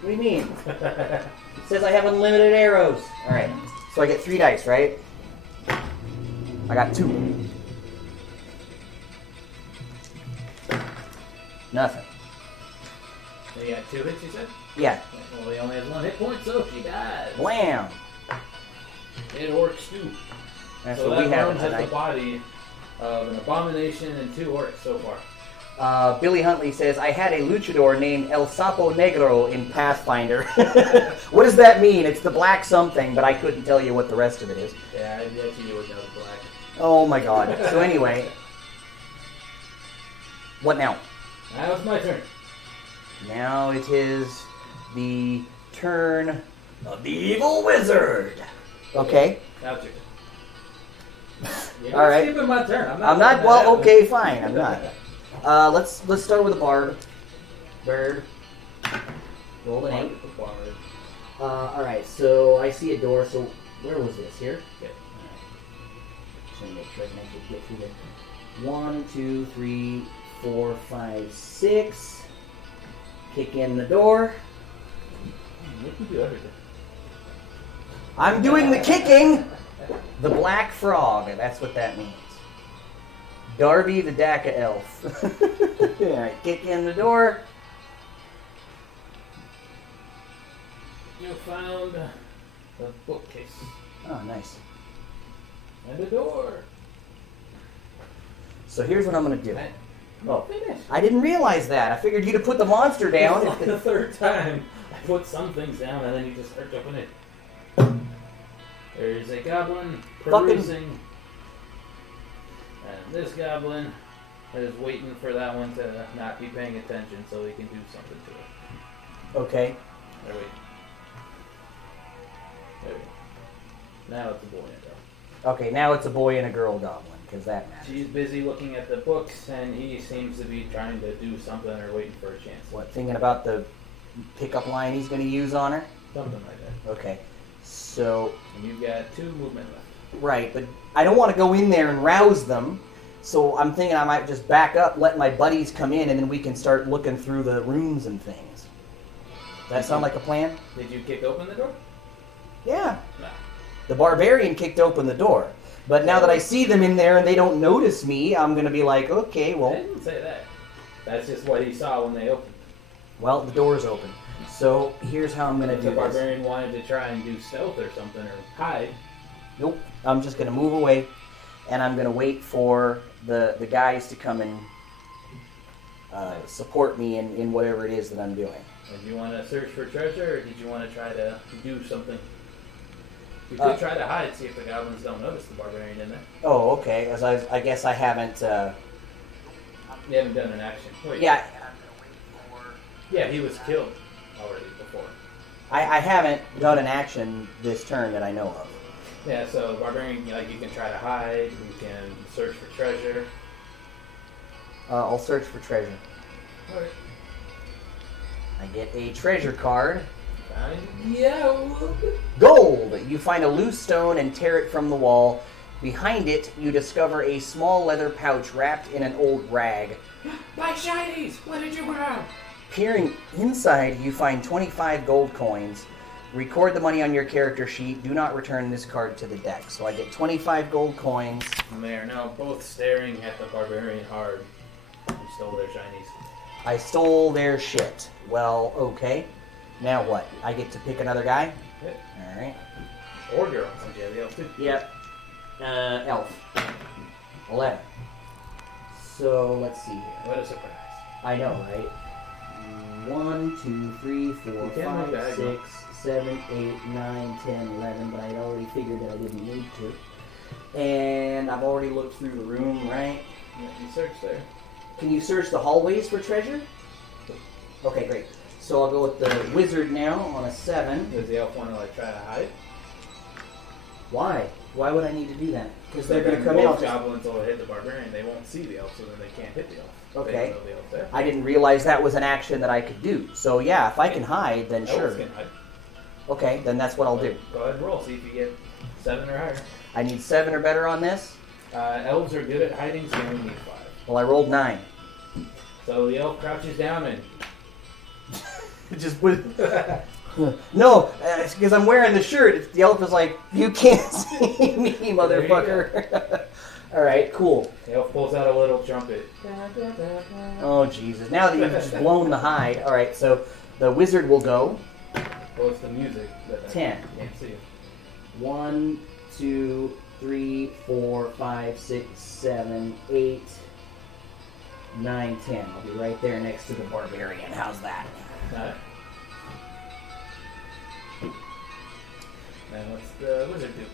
What do you mean? It says I have unlimited arrows. All right. So I get 3 dice, right? I got 2. Nothing. So you got 2 hits, you said? Yeah. Well, he only has 1 hit point, so she dies. Blam. It orcs too. That's So what that we have room has the tonight. body of an abomination and 2 orcs so far. Billy Huntley says, I had a luchador named El Sapo Negro in Pathfinder. What does that mean? It's the black something, but I couldn't tell you what the rest of it is. Yeah, I bet you would know the black. Oh my god. So anyway. What now? Now it's my turn. Now it is the turn of the evil wizard. Okay. Now it's your turn. You're All right. skipping my turn. I'm I'm not. letting that Well, happen. okay, fine. I'm not. Let's start with the bard. Bird. Roll an 8. All right. So I see a door. So where was this? Here. Yeah. Just gonna make sure I can actually get through the 1, 2, 3, 4, 5, 6. Kick in the door. What do you do everything? I'm doing the kicking. The Black Frog. That's what that means. Darby the Daka Elf. Alright, kick in the door. You found the bookcase Oh, nice. and the door. So here's what I'm going to do. Oh, Finish. I didn't realize that. I figured you'd have put the monster down. On the 3rd time, I put some things down and then you just start jumping in. There's a goblin perusing. And this goblin is waiting for that one to not be paying attention so he can do something to it. Okay. There we go. There we go. Now it's a boy and a girl. Okay, now it's a boy and a girl goblin. because that matters. She's busy looking at the books, and he seems to be trying to do something or waiting for a chance. What, thinking about the pickup line he's going to use on her? Something like that. Okay. So, And you've got 2 movement left. right, but I don't want to go in there and rouse them. So I'm thinking I might just back up, let my buddies come in, and then we can start looking through the rooms and things. Does that sound like a plan? Did you kick open the door? Yeah. No. The barbarian kicked open the door. But now that I see them in there and they don't notice me, I'm going to be like, okay, I well, didn't say that. That's just what he saw when they opened. the door's open. So here's how I'm going to If do the this. barbarian wanted to try and do stealth or something or hide, Nope. I'm just going to move away, and I'm going to wait for the guys to come and support me in whatever it is that I'm doing. did you want to search for treasure or did you want to try to do something? You could try to hide, see if the goblins don't notice the barbarian in there. Oh, okay. As I guess I haven't. You haven't done an action. Wait. Yeah, Yeah, he was killed already before. I haven't done an action this turn that I know of. Yeah, so barbarian, like you can try to hide, you can search for treasure. I'll search for treasure. Alright. I get a treasure card. Fine. Yeah. Gold! You find a loose stone and tear it from the wall. Behind it, you discover a small leather pouch wrapped in an old rag. My shinies! What did you grab? Peering inside, you find 25 gold coins. Record the money on your character sheet. Do not return this card to the deck. So I get 25 gold coins. And they are now both staring at the barbarian hard. You stole their shinies. I stole their shit. Well, okay. Now what? I get to pick another guy? Yep. Alright. Or girl, since you have the elf too. Yep. Elf. 11. So, let's see here. What a surprise. I know, right? 1, 2, 3, 4, You can't 5, move diagonal. 6, 7, 8, 9, 10, 11, but I had already figured that I didn't need to. And I've already looked through the room, right? Yeah, you searched there. Can you search the hallways for treasure? Okay, great. So I'll go with the wizard now on a 7. Does the elf want to like try to hide? Why? Why would I need to do that? Because they're going to Then come both out. goblins will hit the barbarian. They won't see the elf, so then they can't hit the elf. They Okay. don't know the elf's there. I didn't realize that was an action that I could do. So yeah, if I can hide, then sure. Elves can hide. Okay, then that's what I'll do. Go ahead and roll. See if you get 7 or higher. I need 7 or better on this. Elves are good at hiding, so you only need 5. Well, I rolled 9. So the elf crouches down and Just put. No, because I'm wearing the shirt. The elf is like, you can't see me, motherfucker. All right, cool. the elf pulls out a little trumpet. Oh Jesus! Now that you've just blown the hide. All right, so the wizard will go. Well, it's the music that I 10. can't see. 1, 2, 3, 4, 5, 6, 7, 8, 9, 10. I'll be right there next to the barbarian. How's that? Got it. And what's the wizard do?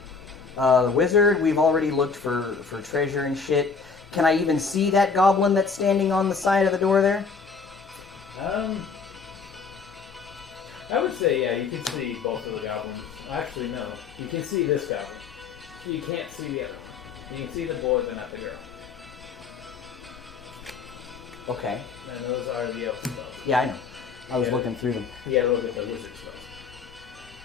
The wizard, we've already looked for treasure and shit. Can I even see that goblin that's standing on the side of the door there? I would say, yeah, you can see both of the goblins. Actually, no. You can see this goblin. You can't see the other one. You can see the boy, but not the girl. Okay. And those are the elf spells. Yeah, I know. I was Yeah. looking through them. Yeah, look at the wizard spells.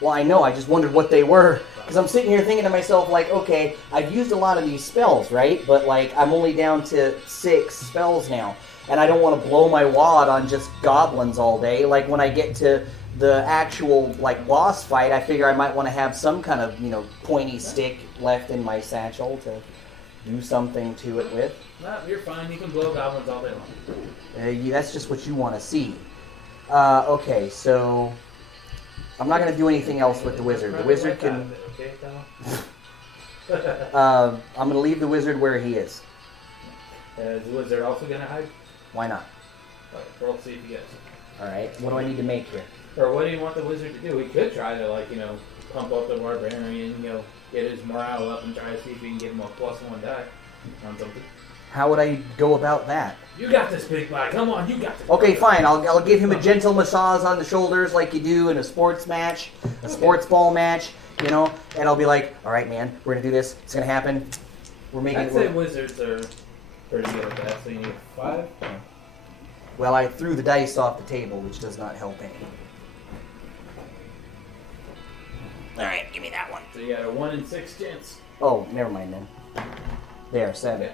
Well, I know. I just wondered what they were. Because I'm sitting here thinking to myself, like, okay, I've used a lot of these spells, right? But, like, I'm only down to 6 spells now. And I don't want to blow my wad on just goblins all day. Like, when I get to the actual, like, boss fight, I figure I might want to have some kind of, pointy stick left in my satchel to do something to it with. No, you're fine. You can blow goblins all day long. That's just what you want to see. Okay, so I'm not going to do anything else with the wizard. The wizard can... Okay, Kyle? I'm going to leave the wizard where he is. Is the wizard also going to hide? Why not? Alright, roll see if he gets it. Alright, what do I need to make here? Or what do you want the wizard to do? He could try to, pump up the barbarian, get his morale up and try to see if he can give him a +1 die on something. How would I go about that? You got this, big guy. Come on, you got this. Okay, fine. I'll give him a gentle massage on the shoulders like you do in a sports match, a sports ball match, and I'll be like, all right, man, we're going to do this. It's going to happen. We're making. I'd say wizards are pretty good at that. So you need 5. Well, I threw the dice off the table, which does not help any. All right, give me that one. So you got a 1 in 6 chance. Oh, never mind then. There, 7. Okay.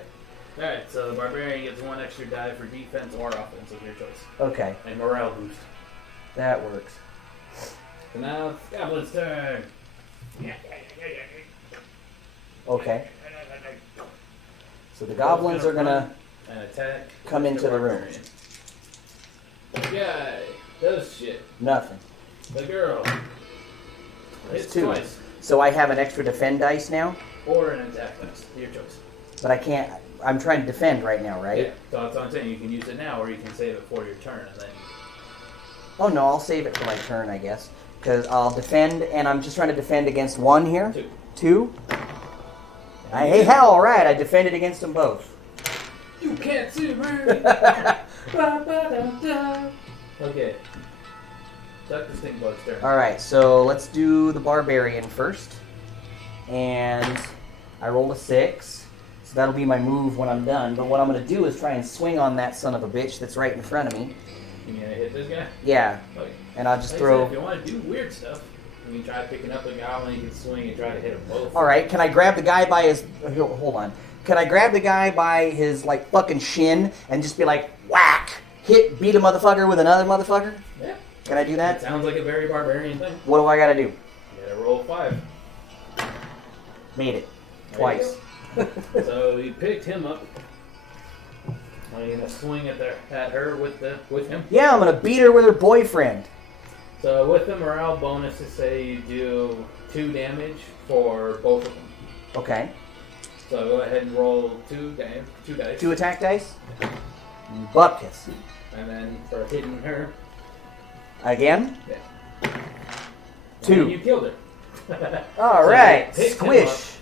Alright, so the barbarian gets 1 extra die for defense or offense of your choice. Okay, And morale boost. that works. So now it's Goblin's turn. Okay. So the goblins are gonna and attack. come into the room. The guy does shit. Nothing. The girl That's hits 2. twice. So I have an extra defend dice now, Or an attack dice. Your choice. but I can't. I'm trying to defend right now, right? Yeah, so that's what I'm saying. You can use it now, or you can save it for your turn, and then Oh no, I'll save it for my turn, I guess, because I'll defend, and I'm just trying to defend against 1 here. 2. 2. Hey, hell, all right. I defended against them both. You can't see me. Okay. Duck the stink bug's turn. All right, so let's do the barbarian first, and I rolled a 6, so that'll be my move when I'm done. But what I'm gonna do is try and swing on that son of a bitch that's right in front of me. You gonna hit this guy? Yeah, Okay. and I'll just Like I throw. said, if you want to do weird stuff, you can try picking up a goblin, you can swing and try to hit them both. All right, can I grab the guy by his? Hold on. Can I grab the guy by his like fucking shin and just be like whack, beat a motherfucker with another motherfucker? Yeah. Can I do That that? sounds like a very barbarian thing. What do I gotta do? You gotta roll 5. Made it There twice. you go. So you picked him up. Are you gonna swing at her with him? Yeah, I'm gonna beat her with her boyfriend. So with the morale bonus, to say you do 2 damage for both of them. Okay. So go ahead and roll 2 dice. 2 attack dice. Bupkis. And then for hitting her, Again. and 2. you killed her. All So right. you picked him Squish.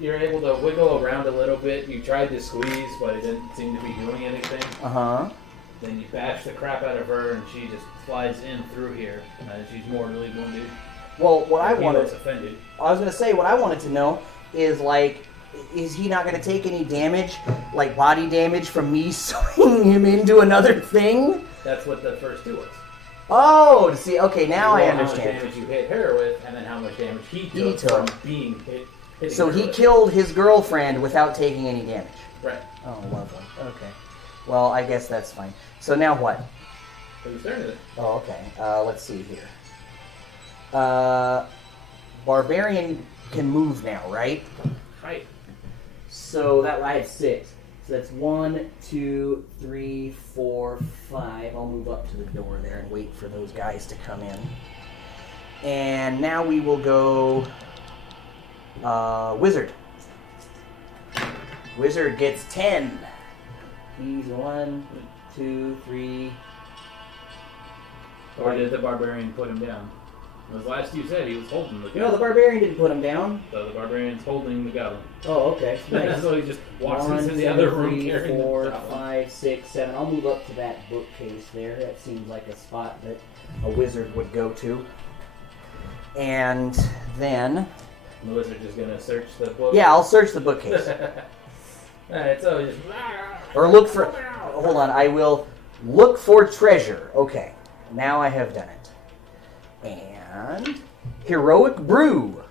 You're able to wiggle around a little bit. You tried to squeeze, but it didn't seem to be doing anything. Uh-huh. Then you bash the crap out of her, and she just flies in through here. She's mortally wounded. Well, what I He wanted, was offended. I was gonna say, what I wanted to know is like, is he not gonna take any damage, like body damage from me swinging him into another thing? That's what the first 2 was. Oh, to see. Okay, now You I roll How understand. much damage you hit her with, and then how much damage he took took. from being hit. hitting So her he with. killed his girlfriend without taking any damage. Right. Oh, lovely. Okay. Well, I guess that's fine. So now what? Whose turn is it? Oh, okay. Let's see here. Barbarian can move now, right? Hi. So that I have 6. So that's 1, 2, 3, 4, 5. I'll move up to the door there and wait for those guys to come in. And now we will go wizard. Wizard gets 10. He's 1, 2, 3. Or did the barbarian put him down? Because last you said he was holding the No, the goblin. barbarian didn't put him down. So the barbarian's holding the goblin. Oh, okay. Nice. So he just walks 1, into the 2, other room 3, carrying 4, the goblin. 5, 6, 7. I'll move up to that bookcase there. That seems like a spot that a wizard would go to. And then, The wizard's just gonna search the book. yeah, I'll search the bookcase. Alright, so just. Or look for, hold on, I will look for treasure. Okay, now I have done it. And, heroic brew.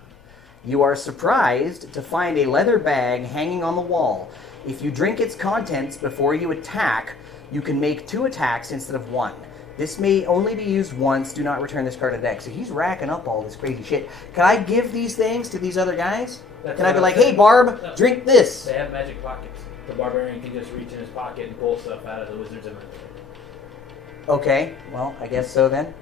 You are surprised to find a leather bag hanging on the wall. If you drink its contents before you attack, you can make 2 attacks instead of 1. This may only be used once. Do not return this card to deck. So he's racking up all this crazy shit. Can I give these things to these other guys? That's Can I what be I'm like, saying. hey Barb, No. drink this? They have magic pockets. The barbarian can just reach in his pocket and pull stuff out of the wizard's inventory. Okay, well, I guess so then.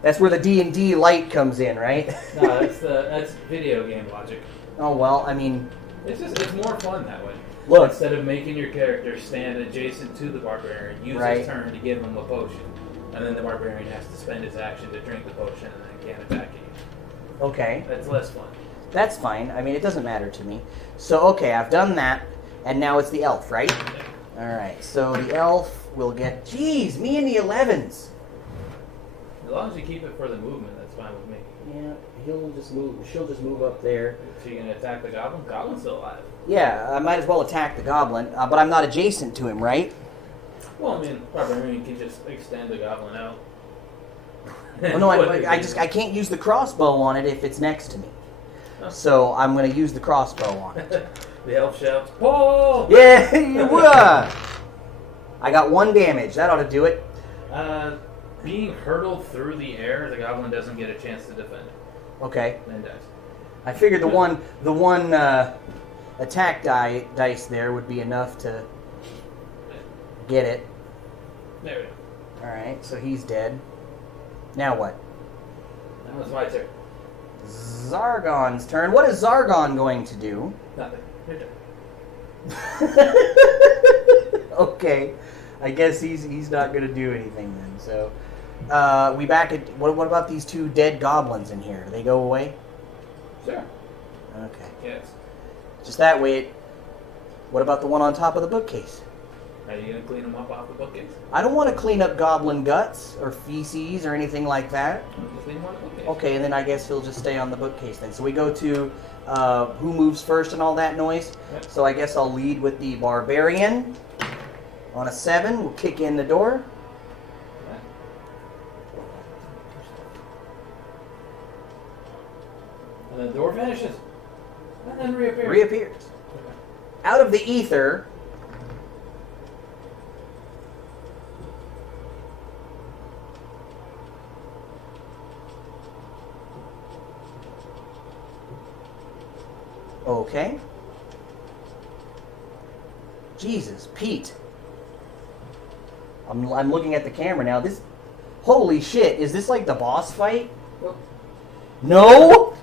That's where the D&D light comes in, right? No, that's video game logic. Oh, well, I mean, It's more fun that way. Look. Instead of making your character stand adjacent to the barbarian, use Right. his turn to give him a potion, and then the barbarian has to spend his action to drink the potion and then can't attack you. okay, That's less fun. that's fine. I mean, it doesn't matter to me. So, okay, I've done that, and now it's the elf, right? Alright, so the elf will get... Jeez, me and the 11s. As long as you keep it for the movement, that's fine with me. Yeah, He'll just move. She'll just move up there. So you gonna attack the goblin? Goblin's still alive. Yeah, I might as well attack the goblin, but I'm not adjacent to him, right? Well, I mean, barbarian can just extend the goblin out. Oh, no, I can't use the crossbow on it if it's next to me. Oh. So I'm going to use the crossbow on it. The elf shouts, Paul! Yeah, yeah. I got 1 damage. That ought to do it. Being hurtled through the air, the goblin doesn't get a chance to defend it. Okay. Then dies. I figured the one attack dice there would be enough to get it. There we go. All right, so he's dead. Now what? That was my turn. Zargon's turn. What is Zargon going to do? Nothing. Your turn. Okay, I guess he's not going to do anything then. So we back at what about these 2 dead goblins in here? Do they go away? Sure. Okay. Yes. Just that way. What about the one on top of the bookcase? Are you gonna clean them up off the bookcase? I don't want to clean up goblin guts or feces or anything like that. Just clean them on the bookcase. Okay, and then I guess he'll just stay on the bookcase then. So we go to who moves first and all that noise. Yep. So I guess I'll lead with the barbarian. On a 7, we'll kick in the door. And the door vanishes. And then reappears. Reappears. Out of the ether. Okay. Jesus, Pete. I'm looking at the camera now. This, holy shit, is this like the boss fight? Nope. No?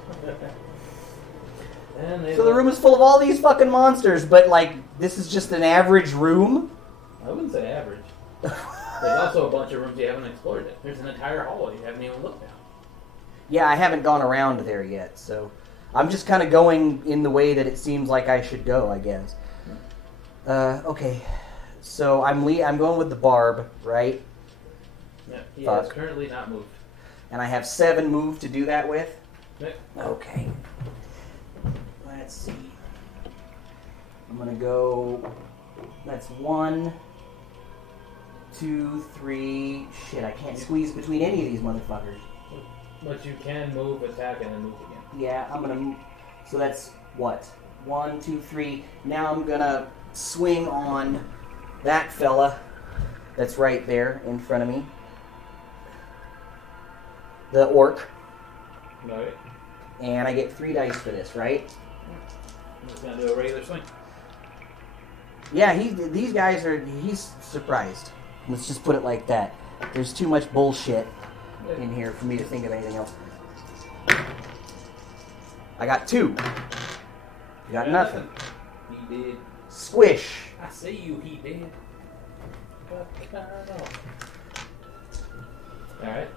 And they So the room is full of all these fucking monsters, but like, this is just an average room? I wouldn't say average. There's also a bunch of rooms you haven't explored yet. There's an entire hallway you haven't even looked down. Yeah, I haven't gone around there yet, so I'm just kind of going in the way that it seems like I should go, I guess. Okay, so I'm going with the barb, right? Yeah, he Fuck. has currently not moved. And I have 7 move to do that with. Yeah. Okay. Let's see. I'm gonna go. That's 1, 2, 3. Shit, I can't squeeze between any of these motherfuckers. But you can move, attack, and then move again. Yeah, I'm gonna. So that's what? 1, 2, 3. Now I'm gonna swing on that fella that's right there in front of me. The orc. Right. And I get 3 dice for this, right? I'm just gonna do a regular swing. Yeah, these guys are. He's surprised. Let's just put it like that. There's too much bullshit in here for me to think of anything else. I got 2. You got nothing. He did. Squish. I see you, he did. Alright.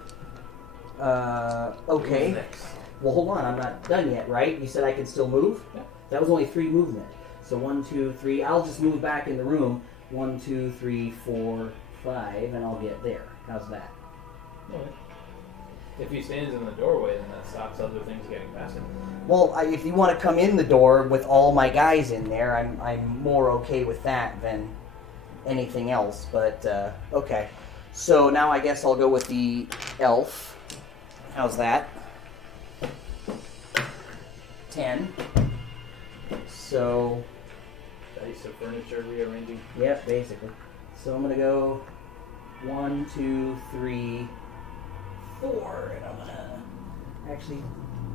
Okay. Who's next? Well, hold on. I'm not done yet, right? You said I could still move? Yeah. That was only 3 movement. So 1, 2, 3. I'll just move back in the room. 1, 2, 3, 4, 5, and I'll get there. How's that? Okay. If he stands in the doorway, then that stops other things getting past him. Well, if you want to come in the door with all my guys in there, I'm more okay with that than anything else. But okay. So now I guess I'll go with the elf. How's that? 10. So, Dice of furniture rearranging. yep, basically. So I'm gonna go 1, 2, 3, 4, and I'm gonna actually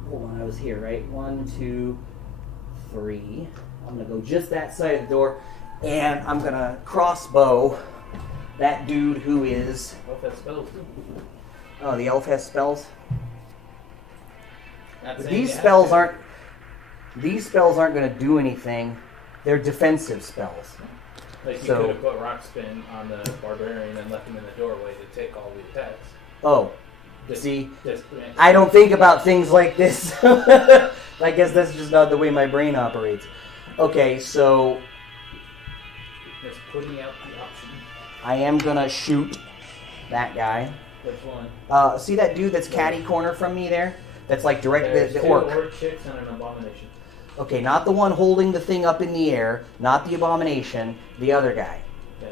hold on. I was here, right? 1, 2, 3. I'm gonna go just that side of the door, and I'm gonna crossbow that dude who is. Both have spells too. Oh, the elf has spells. Not But saying these you have spells to. aren't. These spells aren't gonna do anything. They're defensive spells. Like you so- could have put rock spin on the barbarian and left him in the doorway to take all the attacks. Oh, Just- see, just- I don't think about things like this. I guess that's just not the way my brain operates. Okay, so Just putting out the option. I am gonna shoot that guy. Which one? See that dude that's catty corner from me there? That's like direct There's the two orc. orc chicks and an abomination. Okay, not the one holding the thing up in the air, not the abomination, the other guy. Yeah,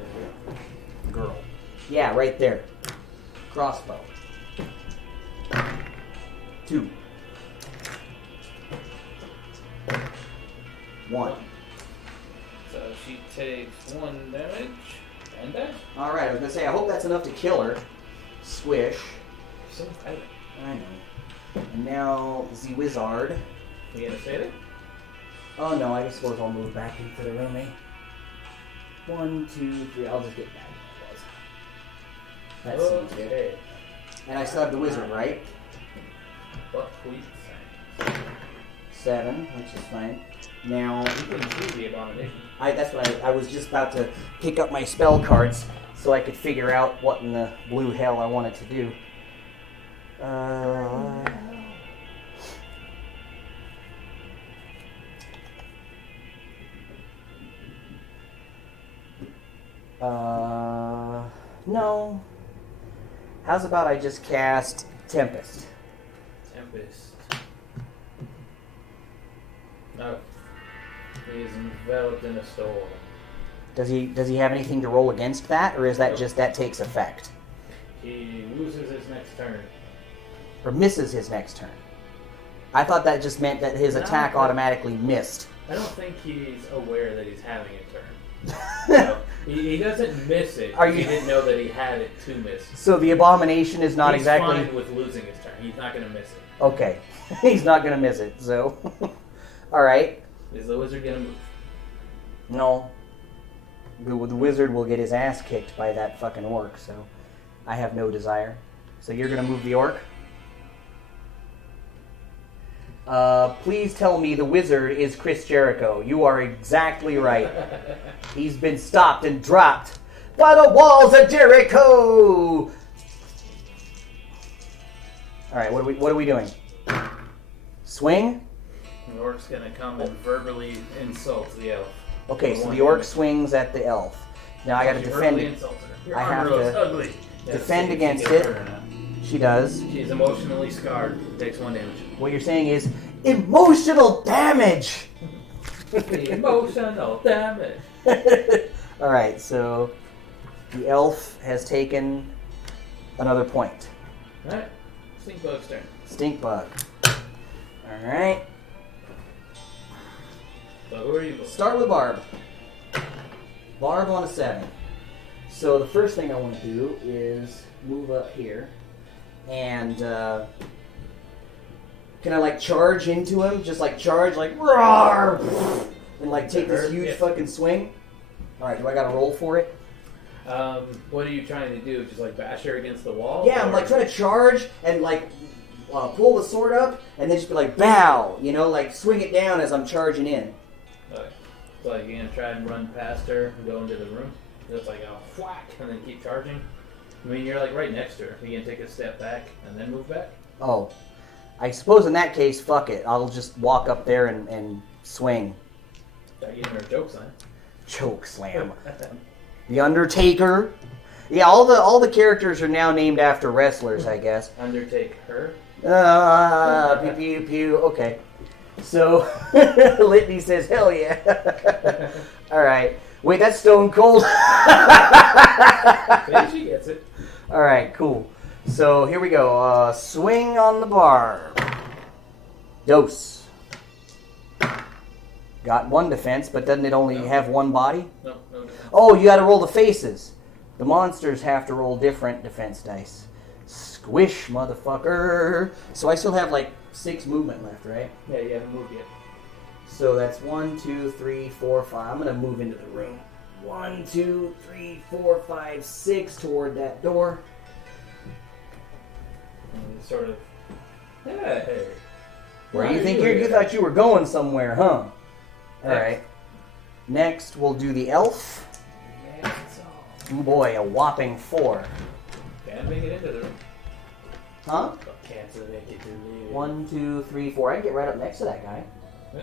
Girl. Yeah, right there. Crossbow. 2. 1. so she takes 1 damage and dash. Alright, I was gonna say, I hope that's enough to kill her. Squish. So tight. I know. And now, the wizard. You gonna say that? Oh no, I suppose I'll move back into the room, eh? 1, 2, 3. I'll just get back where it was. That seems good. Okay. And I still have the wizard, right? Buckwheat 7, which is fine. Now, You can do the abomination. that's what I was just about to pick up my spell cards so I could figure out what in the blue hell I wanted to do. No. How's about I just cast Tempest? Tempest. No. He is enveloped in a storm. Does he have anything to roll against that, or is that just that takes effect? He loses his next turn. Or misses his next turn? I thought that just meant that his No. attack automatically missed. I don't think he's aware that he's having a turn. No, he doesn't miss it. Are He you- didn't know that he had it to miss. So the abomination is not He's exactly fine with losing his turn. He's not going to miss it. okay. He's not gonna miss it. So, all right. Is the wizard going to move? No. The wizard will get his ass kicked by that fucking orc. So, I have no desire. So you're gonna move the orc. Please tell me the wizard is Chris Jericho. You are exactly right. He's been stopped and dropped by the walls of Jericho. All right, what are we doing? Swing? The orc's going to come and verbally insult the elf. Okay, For so one the orc damage. swings at the elf. Now I got to She defend verbally it. insulted her. Your I have armor looks to ugly. Yeah, defend see if against she gets it. hurt or not. She does. She's emotionally scarred. Takes 1 damage. What you're saying is emotional damage. Emotional damage. All right, so the elf has taken another point. Alright. Stink bug's turn. Stink bug. All right. So who are you going? Start with Barb. Barb on a 7. So the first thing I want to do is move up here, and can I like charge into him? Just like charge, like roar, and like take this huge Yes. fucking swing. All right, do I got to roll for it? What are you trying to do? Just like bash her against the wall? Yeah, I'm Or- like trying to charge and like pull the sword up, and then just be like bow, you know, like swing it down as I'm charging in. Okay. So like you're gonna try and run past her and go into the room? Just like a whack and then keep charging? I mean, you're like right next to her. You can take a step back and then move back? Oh, I suppose in that case, fuck it. I'll just walk up there and swing. Start getting her jokes on. Choke slam. The Undertaker. Yeah, all the characters are now named after wrestlers, I guess. Undertake her. Pew pew pew. Okay. So Litany says, "Hell yeah!" All right. Wait, that's Stone Cold. Maybe she gets it. All right, cool. So here we go. Swing on the bar. Dose. Got 1 defense, but doesn't it only No. have 1 body? No defense. Oh, you got to roll the faces. The monsters have to roll different defense dice. Squish, motherfucker. So I still have like 6 movement left, right? Yeah, you haven't moved yet. So that's 1, 2, 3, 4, 5. I'm gonna move into the room. 1, 2, 3, 4, 5, 6 toward that door. And sort of. Hey. Where Why you are think you you here? thought you were going somewhere, huh? All Next. right. Next, we'll do the elf. That's all. Oh boy, a whopping 4. Can't make it into the room. Huh? Can't make it to the 1, 2, 3, 4. I can get right up next to that guy. Yeah.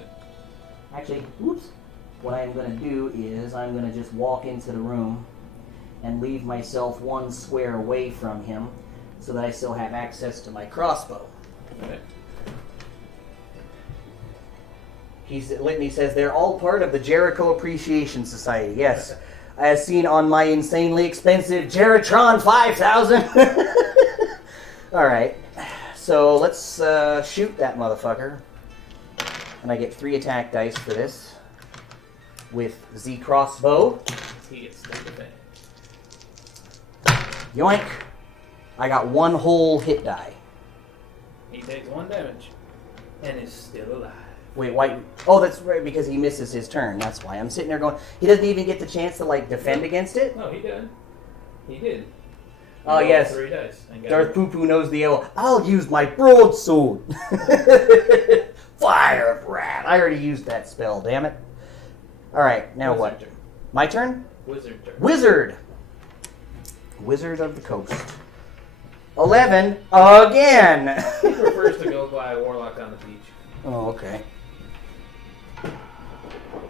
Actually, whoops. What I'm going to do is I'm going to just walk into the room and leave myself 1 square away from him so that I still have access to my crossbow. Okay. Litany says they're all part of the Jericho Appreciation Society. Yes, as seen on my insanely expensive Jeritron 5000. All right, so let's shoot that motherfucker, and I get 3 attack dice for this with Z crossbow. He gets to defend. Yoink! I got 1 whole hit die. He takes 1 damage and is still alive. Wait, why? Oh, that's right, because he misses his turn. That's why I'm sitting there going. He doesn't even get the chance to like defend against it. No, he did. He did. Oh He rolled yes, 3 dice. And got Darth Poo Poo knows the yell. I'll use my broadsword. Fire of wrath. I already used that spell. Damn it. All right, now Wizard what? turn. My turn. Wizard turn. Wizard. Wizard of the Coast. 11 again. He prefers to go by Warlock on the beach. Oh, okay.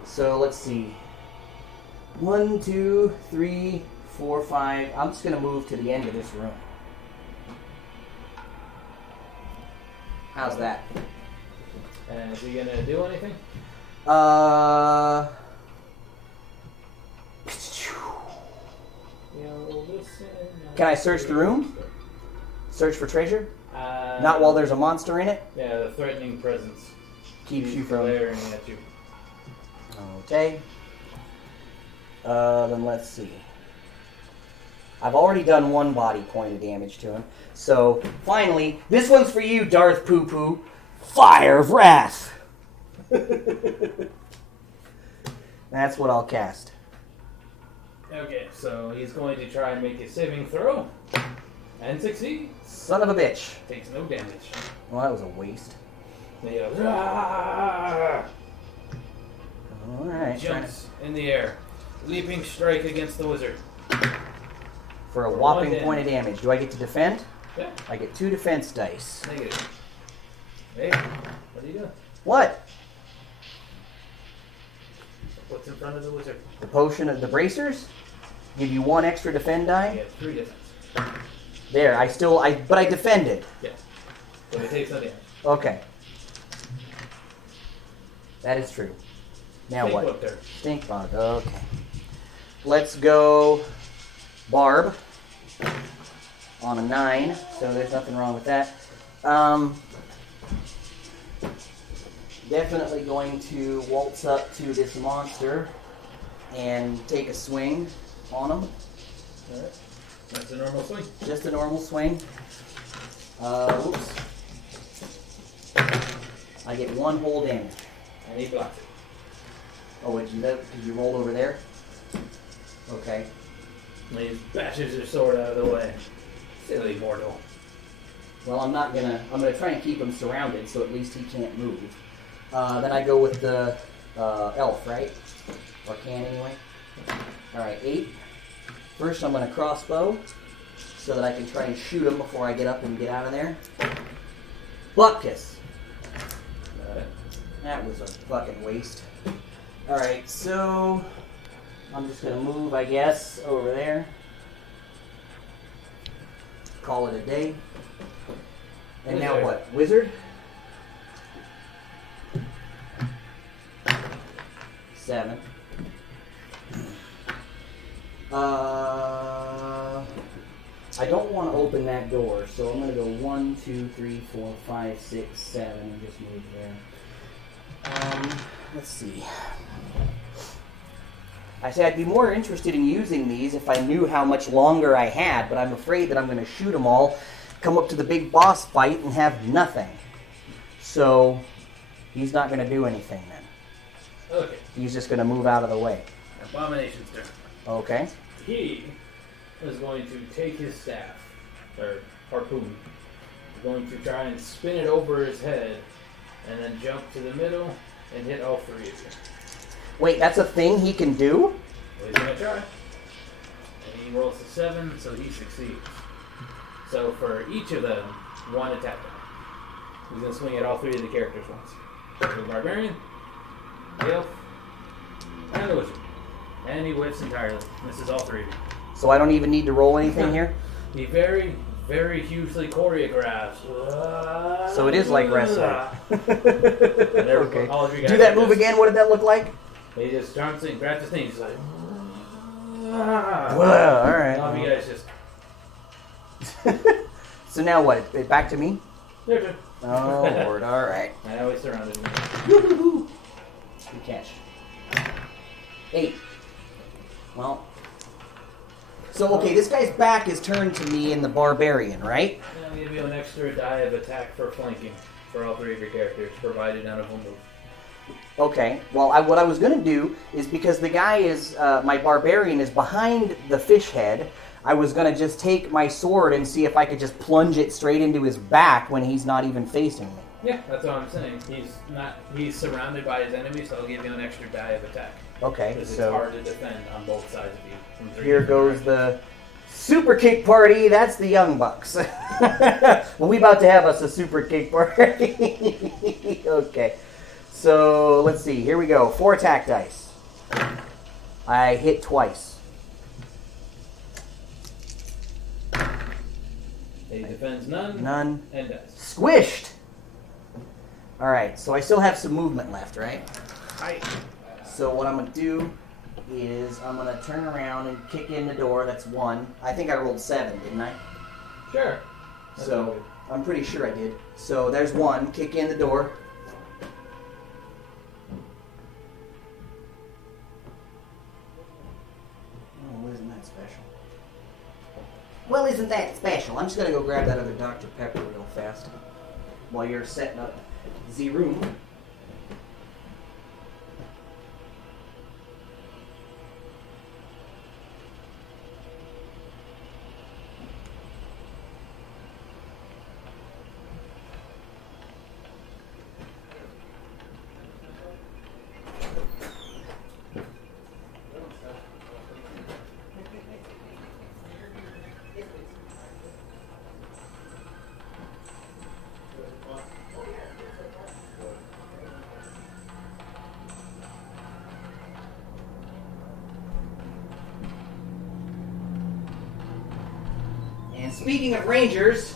So let's see. 1, 2, 3, 4, 5. I'm just gonna move to the end of this room. How's that? And is he gonna do anything? Can I search the room? Search for treasure? Not while there's a monster in it? Yeah, the threatening presence Keeps He's you from... glaring at you. Okay. Then let's see. I've already done 1 body point of damage to him. So, finally, this one's for you, Darth Poo Poo. Fire of Wrath! That's what I'll cast. Okay, so he's going to try and make a saving throw. And succeed. Son of a bitch. Takes no damage. Well, that was a waste. And he goes, "Ah!" Alright. Jumps in the air. Leaping strike against the wizard. For a For whopping 1 point of damage. Do I get to defend? Yeah, I get 2 defense dice. negative. Hey, what are you doing? What? What's in front of the wizard? The potion of the bracers? Give you 1 extra defend He die? has 3 defense. There, but I defended. Yeah. So he takes no damage. Okay. That is true. Now Stink what? bug there. Stink bug. Okay. Let's go Barb on a 9, so there's nothing wrong with that. Definitely going to waltz up to this monster and take a swing on him. Alright. That's a normal swing. Just a normal swing. Oops. I get 1 whole damage. And he blocks it. Oh, did you roll over there? Okay. And he bashes his sword out of the way. Silly mortal. Well, I'm gonna try and keep him surrounded so at least he can't move. Then I go with the elf, right? Or can anyway. Alright, 8. First I'm gonna crossbow so that I can try and shoot him before I get up and get out of there. Butt kiss. That was a fucking waste. Alright, so I'm just gonna move, I guess, over there. Call it a day. And now Wizard. what? Wizard? 7. I don't want to open that door, so I'm going to go 1, 2, 3, 4, 5, 6, 7, and just move there. Let's see. I say I'd be more interested in using these if I knew how much longer I had, but I'm afraid that I'm going to shoot them all, come up to the big boss fight, and have nothing. So, he's not going to do anything then. Okay. He's just going to move out of the way. Abomination's turn. Okay. He is going to take his staff, or harpoon, going to try and spin it over his head, and then jump to the middle and hit all 3 of you. Wait, that's a thing he can do? Well, he's going to try. And he rolls a 7, so he succeeds. So for each of them, 1 attack die. He's going to swing at all 3 of the characters once. The barbarian, the elf, and the wizard. And he whiffs entirely. Misses all 3 of you. So I don't even need to roll anything here? He very, very hugely choreographed. So it is like wrestling. Okay. Okay. Do that move again. What did that look like? He just jumps in, grabs his thing, he's like. Well, all right. All of you guys just. So now what? Back to me? Your turn. Oh, Lord. All right. I always surrounded me. Good catch. 8. Well. So, okay, this guy's back is turned to me and the barbarian, right? I'll give you an extra die of attack for flanking for all 3 of your characters, provided none of them move. Okay. Well, what I was going to do is because the guy is, my barbarian is behind the fish head, I was going to just take my sword and see if I could just plunge it straight into his back when he's not even facing me. Yeah, that's what I'm saying. He's surrounded by his enemies, so I'll give you an extra die of attack. Okay, Because it's so hard to defend on both sides of you. From 3 here different goes the super kick party. That's the Young Bucks. Well, we about to have us a super kick party. Okay, so let's see. Here we go. 4 attack dice. I hit twice. He defends none. None. And dies. Squished. All right, so I still have some movement left, right? Hi. So what I'm going to do is I'm going to turn around and kick in the door. That's 1. I think I rolled 7, didn't I? Sure. That's all So good. I'm pretty sure I did. So there's 1. Kick in the door. Oh, isn't that special? Well, isn't that special? I'm just going to go grab that other Dr. Pepper real fast while you're setting up the room. And speaking of Rangers,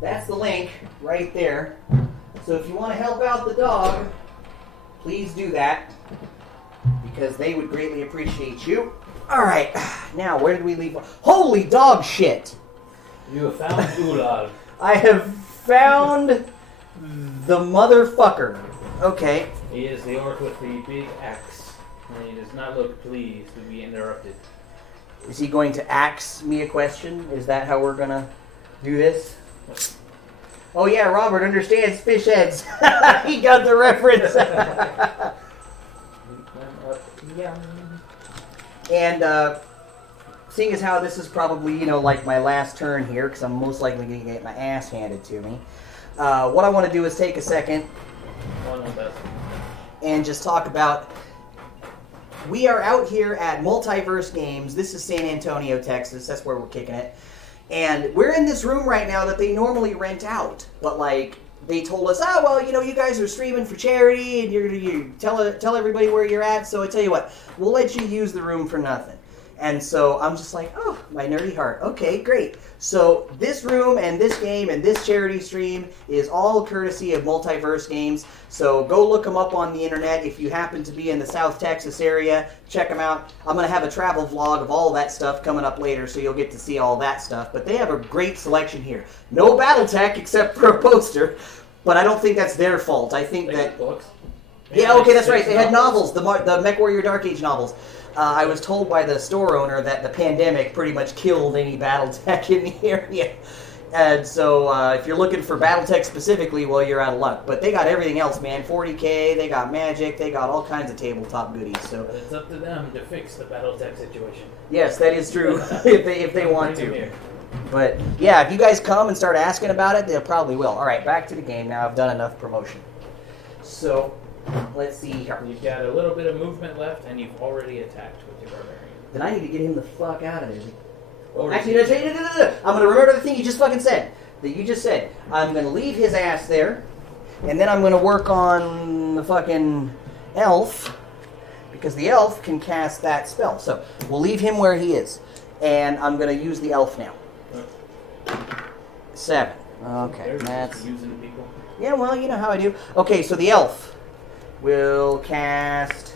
that's the link right there. So if you want to help out the dog, please do that because they would greatly appreciate you. All right, now where did we leave? Holy dog shit! You have found Ulal. I have found the motherfucker. Okay. He is the orc with the big axe, and he does not look pleased to be interrupted. Is he going to ask me a question? Is that how we're gonna do this? Oh yeah, Robert understands fish heads. He got the reference. And seeing as how this is probably, like my last turn here, because I'm most likely going to get my ass handed to me, what I want to do is take a second and just talk about, we are out here at Multiverse Games. This is San Antonio, Texas. That's where we're kicking it. And we're in this room right now that they normally rent out. But, they told us, you guys are streaming for charity, and you're going to tell everybody where you're at. So I tell you what, we'll let you use the room for nothing. And so I'm just like, oh, my nerdy heart. Okay, great. So this room and this game and this charity stream is all courtesy of Multiverse Games. So go look them up on the internet. If you happen to be in the South Texas area, check them out. I'm going to have a travel vlog of all that stuff coming up later, so you'll get to see all that stuff. But they have a great selection here. No Battletech except for a poster, but I don't think that's their fault. I think that... books. Yeah, okay, that's right. They had novels, the MechWarrior Dark Age novels. I was told by the store owner that the pandemic pretty much killed any Battletech in the area. And so if you're looking for Battletech specifically, well, you're out of luck. But they got everything else, man. 40K, they got Magic, they got all kinds of tabletop goodies. So But it's up to them to fix the Battletech situation. yes, that is true, if they want Bring them to. here. But yeah, if you guys come and start asking about it, they probably will. All right, back to the game now. I've done enough promotion. So let's see here. You've got a little bit of movement left, and you've already attacked with your barbarian. Then I need to get him the fuck out of there. Or Actually, no, I'm going to remember the thing you just fucking said. That you just said. I'm going to leave his ass there, and then I'm going to work on the fucking elf, because the elf can cast that spell. So we'll leave him where he is, and I'm going to use the elf now. 7. Okay, There's that's... using people. Yeah, well, you know how I do. Okay, so the elf will cast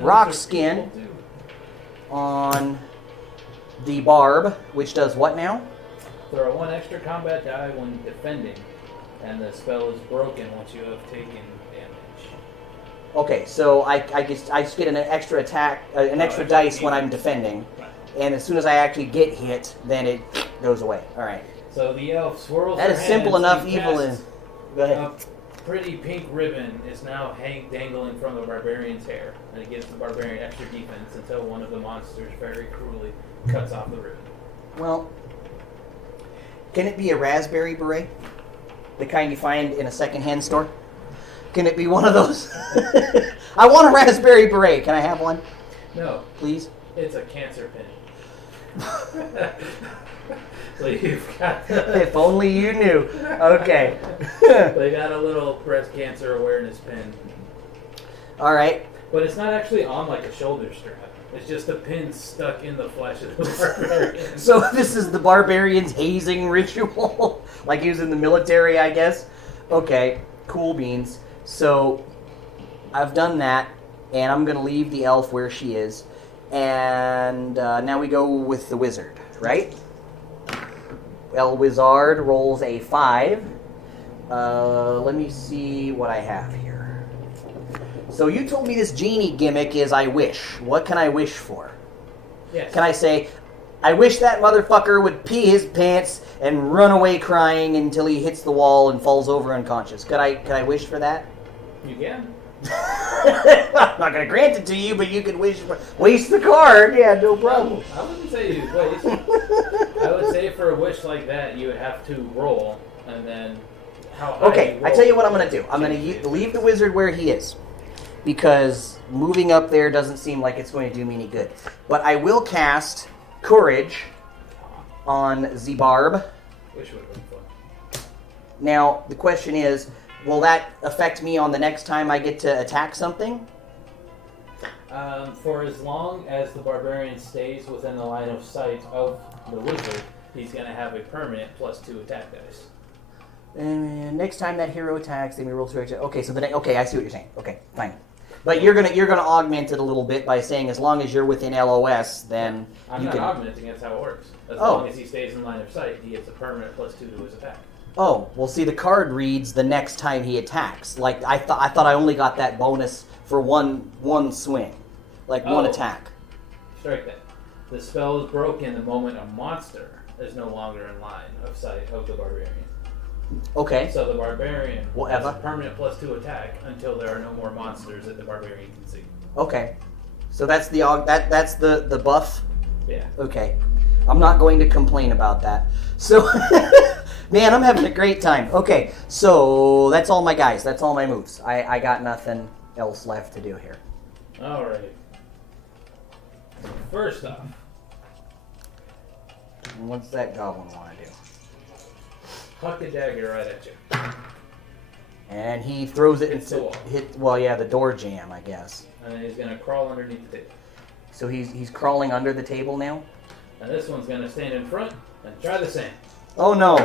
Rock Skin People do. on the barb, which does what now? Throw 1 extra combat die when defending, and the spell is broken once you have taken damage. Okay, so I just get an extra attack, an extra dice when I'm defending, Right. and as soon as I actually get hit, then it goes away. All right. So the elf swirls That her is simple hands enough. and Evil casts is. Go ahead. A pretty pink ribbon is now dangling from the barbarian's hair, and it gives the barbarian extra defense until one of the monsters very cruelly cuts off the ribbon. Well, can it be a raspberry beret? The kind you find in a secondhand store? Can it be one of those? I want a raspberry beret. Can I have one, No, please? it's a cancer pin. So you've got If only you knew. Okay. they got a little breast cancer awareness pin, All right. but it's not actually on like a shoulder strap. It's just a pin stuck in the flesh of the barbarian. So this is the barbarian's hazing ritual, like he was in the military, I guess. Okay, cool beans. So I've done that, and I'm gonna leave the elf where she is, and now we go with the wizard, right? El Wizard rolls a 5. Let me see what I have here. So you told me this genie gimmick is I wish. What can I wish for? Yes. Can I say, I wish that motherfucker would pee his pants and run away crying until he hits the wall and falls over unconscious? Can I wish for that? You can. I'm not gonna grant it to you, but you can wish for waste the card. Yeah, no problem. I wouldn't say you waste. I would say for a wish like that, you would have to roll, and then how high Okay, you I tell you roll what I'm gonna do. I'm gonna leave the wizard where he is, because moving up there doesn't seem like it's going to do me any good. But I will cast Courage on the barb. Wish would have been fun. Now the question is, will that affect me on the next time I get to attack something? For as long as the barbarian stays within the line of sight of the wizard, he's going to have a permanent +2 attack dice. And next time that hero attacks, then we roll 2 extra. Okay, so okay, I see what you're saying. Okay, fine. But you're gonna augment it a little bit by saying as long as you're within LOS, then I'm you not can. augmenting, that's how it works. As Oh. long as he stays in line of sight, he gets a permanent +2 to his attack. Oh, well, see, the card reads the next time he attacks. Like I thought I only got that bonus for one swing, like one Oh. attack. Strike that. The spell is broken the moment a monster is no longer in line of sight of the barbarian. Okay. So the barbarian Whatever. has a permanent +2 attack until there are no more monsters that the barbarian can see. Okay. So that's that's the buff. Yeah. Okay. I'm not going to complain about that. So, man, I'm having a great time. Okay, so that's all my guys. That's all my moves. I got nothing else left to do here. Alright. First off, And what's that goblin want to do? huck a dagger right at you. And he throws it Hits the into wall. well, yeah, the door jam, I guess. And then he's going to crawl underneath the table. So he's crawling under the table now. And this one's going to stand in front and try the same. Oh no,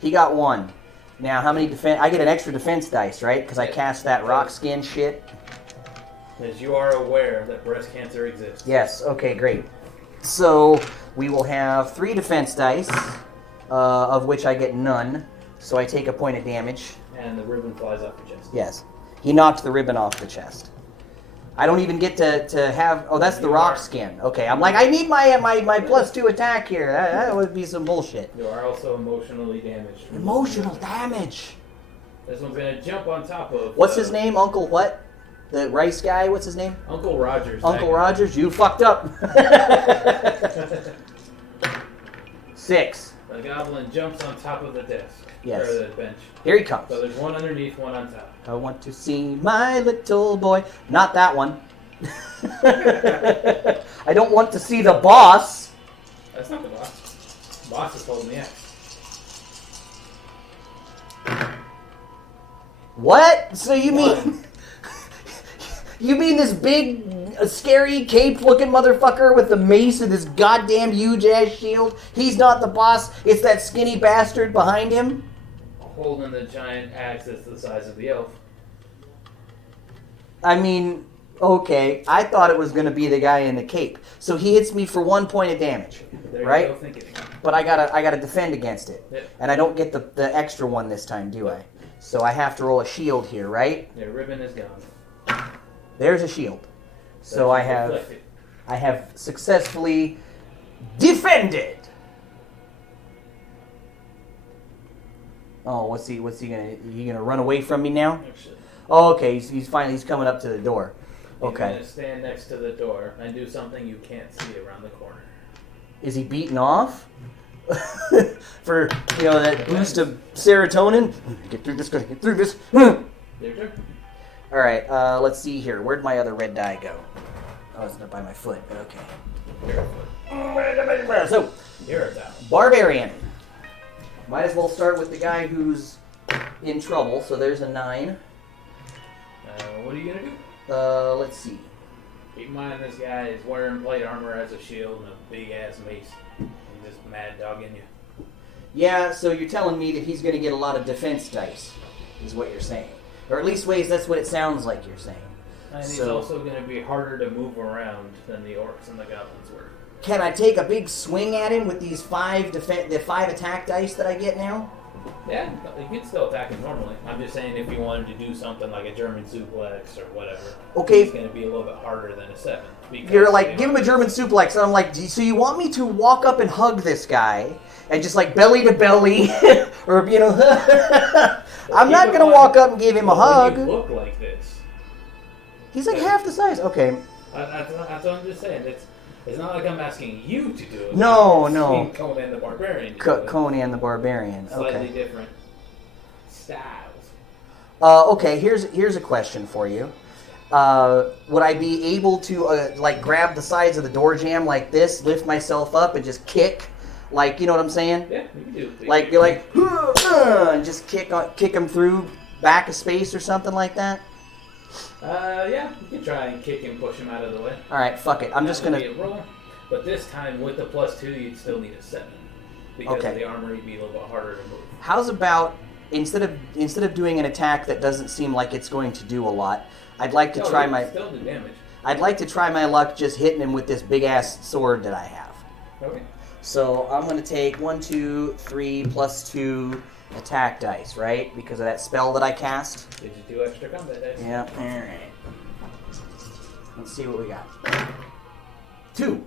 he got 1. Now how many defense? I get an extra defense dice, right? Because I cast that rock skin shit. As you are aware that breast cancer exists. Yes. Okay. Great. So we will have 3 defense dice, of which I get none. So I take a point of damage. And the ribbon flies off your chest. Yes. He knocked the ribbon off the chest. I don't even get to have. Oh, that's the rock skin. Okay. I'm like, I need my +2 attack here. That would be some bullshit. You are also emotionally damaged. Emotional damage. This one's going to jump on top of... What's his name? Uncle what? The rice guy? What's his name? Uncle Rogers. Uncle Rogers. You fucked up. 6. The goblin jumps on top of the desk. Yes. Or the bench. Here he comes. So there's one underneath, one on top. I want to see my little boy. Not that one. I don't want to see the boss. That's not the boss. Boss is holding the axe. What? So you mean You mean this big, scary, cape-looking motherfucker with the mace and this goddamn huge-ass shield? He's not the boss. It's that skinny bastard behind him? Holding the giant axe that's the size of the elf. I mean, okay. I thought it was going to be the guy in the cape. So he hits me for 1 point of damage, There right? you go, thinking. But I gotta defend against it. Yep. And I don't get the extra one this time, do I? So I have to roll a shield here, right? Your ribbon is gone. There's a shield. So That's I reflected. have successfully defended. Oh, what's he gonna? He gonna run away from me now? Actually, Oh, okay. He's coming up to the door. he's Okay. gonna stand next to the door and do something you can't see around the corner. Is he beaten off? For that boost of serotonin. Get through this. Get through this. Your turn. All right. Let's see here. Where'd my other red die go? Oh, it's not by my foot, but okay. You're a foot. So, You're a down. barbarian. Might as well start with the guy who's in trouble. So there's a 9. What are you gonna do? Let's see. Keep in mind this guy is wearing plate armor as a shield and a big ass mace. He's just mad dogging you. Yeah, so you're telling me that he's going to get a lot of defense dice, is what you're saying. Or at least ways that's what it sounds like you're saying. And he's So- also going to be harder to move around than the orcs and the goblins were. Can I take a big swing at him with these 5 attack dice that I get now? Yeah, you can still attack him normally. I'm just saying if you wanted to do something like a German suplex or whatever, Okay. it's going to be a little bit harder than a 7. because You're like, they give him a are- German suplex, and I'm like, so you want me to walk up and hug this guy, and just like belly to belly, or I'm keep not in gonna mind, walk up and give him a when hug. you look like this. He's like half the size. Okay. That's what I'm just saying. It's not like I'm asking you to do it. No, It's no. asking Conan the Barbarian to do it. Conan the Barbarian. Slightly Okay. different styles. Okay. Here's a question for you. Would I be able to like grab the sides of the door jamb like this, lift myself up, and just kick? Like, you know what I'm saying? Yeah, you can do it. Like you're like, and just kick him through back of space or something like that. Yeah, you can try and kick and push him out of the way. All right, fuck it. I'm just That would gonna. be a roll, but this time with the +2, you'd still need a 7 because Okay. of the armor. You'd be a little bit harder to move. How's about instead of doing an attack that doesn't seem like it's going to do a lot, I'd like to No, try you my. can still do damage. I'd like to try my luck just hitting him with this big ass sword that I have. Okay. So I'm gonna take 1, 2, 3 plus 2 attack dice, right? Because of that spell that I cast. Did you do extra combat dice? Yeah. All right. Let's see what we got. 2.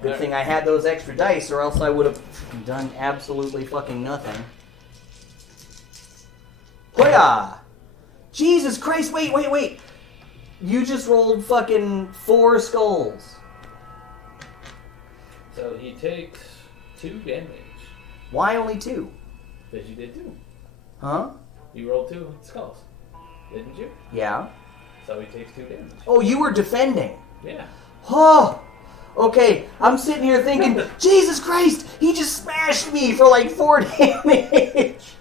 Good thing I had those extra dice, or else I would have done absolutely fucking nothing. Hoya! Jesus Christ! Wait! You just rolled fucking 4 skulls. So he takes 2 damage. Why only 2? Because you did 2. Huh? You rolled 2 skulls, didn't you? Yeah. So he takes 2 damage. Oh, you were defending. Yeah. Oh, okay. I'm sitting here thinking, Jesus Christ, he just smashed me for like 4 damage.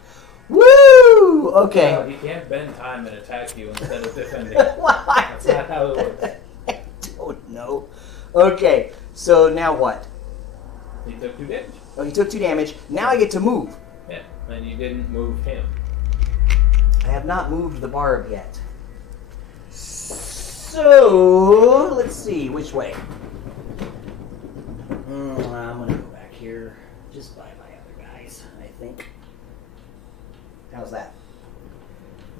Woo! No, Okay. he can't bend time and attack you instead of defending. What? That's not how it works. I don't know. Okay, so now what? He took 2 damage. Oh, he took 2 damage. Now I get to move. Yeah, and you didn't move him. I have not moved the barb yet. So, let's see, which way? I'm going to go back here, just by my other guys, I think. How's that?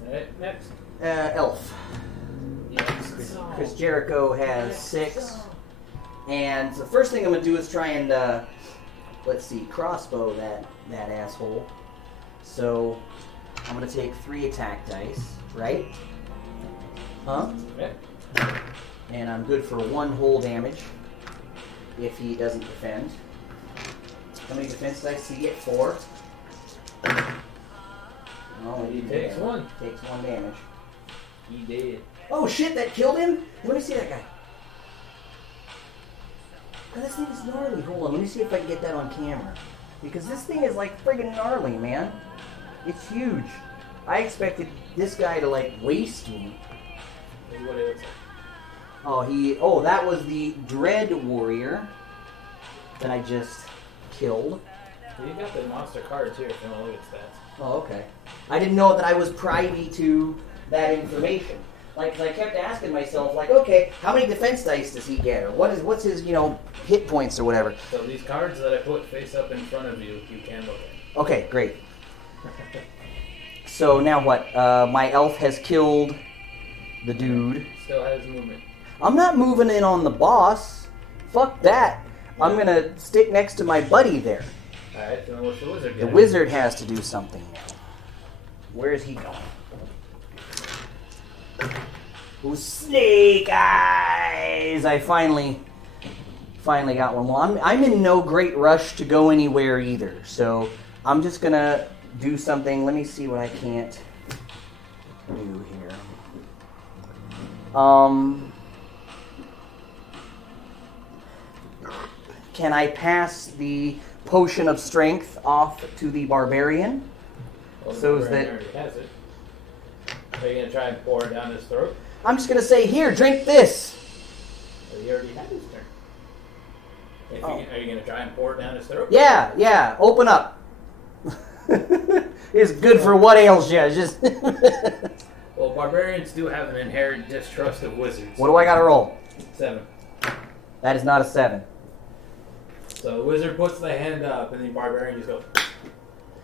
Alright, next. Elf. Yes. Chris Jericho has 6. And the first thing I'm going to do is try and, let's see, crossbow that asshole. So, I'm going to take 3 attack dice, right? Huh? Yeah. And I'm good for 1 whole damage if he doesn't defend. How many defense dice do you get? 4. Oh, He takes 1. Takes 1 damage. He did. Oh shit, that killed him? Let me see that guy. God, this thing is gnarly. Hold on, let me see if I can get that on camera. Because this thing is like friggin' gnarly, man. It's huge. I expected this guy to like waste me. This is what it looks like. Oh, that was the Dread Warrior that I just killed. You got the monster cards here if you want to look at stats. Oh, okay. I didn't know that I was privy to that information. Like, 'cause I kept asking myself, like, okay, how many defense dice does he get, or what's his, hit points or whatever. So these cards that I put face up in front of you, you can look at. Okay, great. So now what? My elf has killed the dude. Still has movement. I'm not moving in on the boss. Fuck that. I'm gonna stick next to my buddy there. Alright, then what's the wizard The getting? wizard has to do something now. Where is he going? Oh, Snake Eyes! I finally got one. Well, I'm in no great rush to go anywhere either, so I'm just gonna do something. Let me see what I can't do here. Can I pass the potion of strength off to the barbarian? Well, the So is barbarian that- already has it. Are you gonna try and pour it down his throat? I'm just gonna say, here, drink this. Well, he already had his turn. Oh. Are you gonna try and pour it down his throat? Yeah, open up. It's good for what ails you. Just Well, barbarians do have an inherent distrust of wizards. what do I gotta roll? 7. That is not a 7. So the wizard puts the hand up, and the barbarian just goes,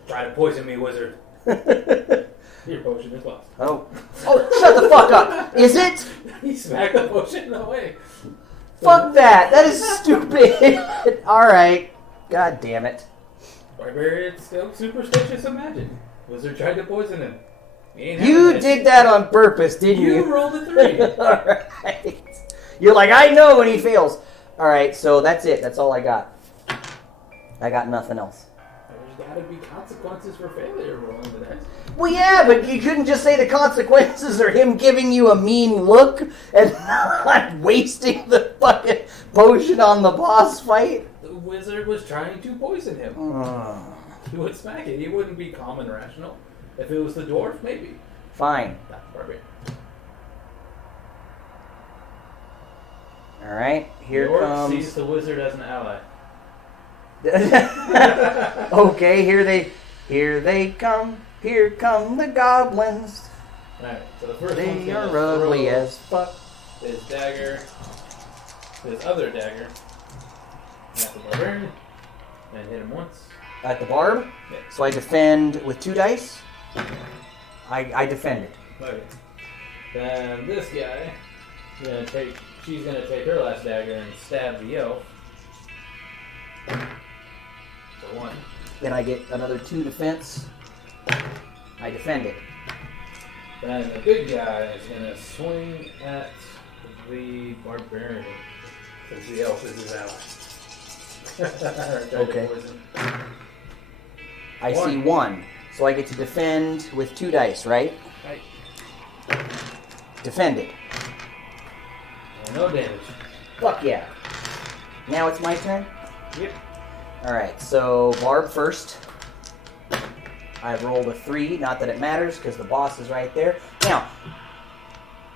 "Try to poison me, wizard." Your potion is lost. Oh, shut the fuck up. Is it? He smacked the potion away. Fuck that. That is stupid. Alright. God damn it. Barbarian's still superstitious of magic. Wizard tried to poison him. He ain't You having did that on purpose, didn't You you? rolled a 3. Alright. You're like, I know when he fails. Alright, so that's it. That's all I got. I got nothing else. There's gotta be consequences for failure rolling the dice. Well, yeah, but you couldn't just say the consequences are him giving you a mean look and not wasting the fucking potion on the boss fight. The wizard was trying to poison him. He would smack it. He wouldn't be calm and rational. If it was the dwarf, maybe. Fine. Not the barbarian. Alright, here the orc comes... sees the wizard as an ally. Okay, here they come. Here come the goblins. Alright, so the first one's They gonna are ugly throw as fuck. his dagger, his other dagger, at the barbarian, and hit him once. At the barb. Yeah. So I defend with 2 dice. I defend it. Okay. Then this guy, she's gonna take her last dagger and stab the elf. For 1. Then I get another 2 defense. I defend it. Then the big guy is gonna swing at the barbarian, since the elf is his ally. Try to Okay. poison. I see 1. So I get to defend with 2 dice, right? Right. Defend it. And no damage. Fuck yeah. Now it's my turn? Yep. Alright, so Barb first. I've rolled a 3, not that it matters, because the boss is right there. Now,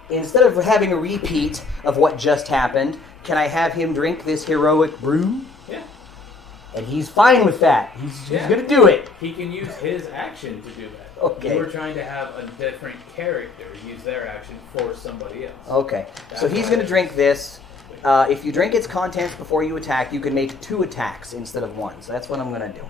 instead of having a repeat of what just happened, can I have him drink this heroic brew? Yeah. And he's fine with that. He's Yeah. gonna do it. He can use his action to do that. Okay. You were trying to have a different character use their action for somebody else. Okay, so That's he's why gonna I- drink this. If you drink its contents before you attack, you can make 2 attacks instead of 1. So that's what I'm gonna do.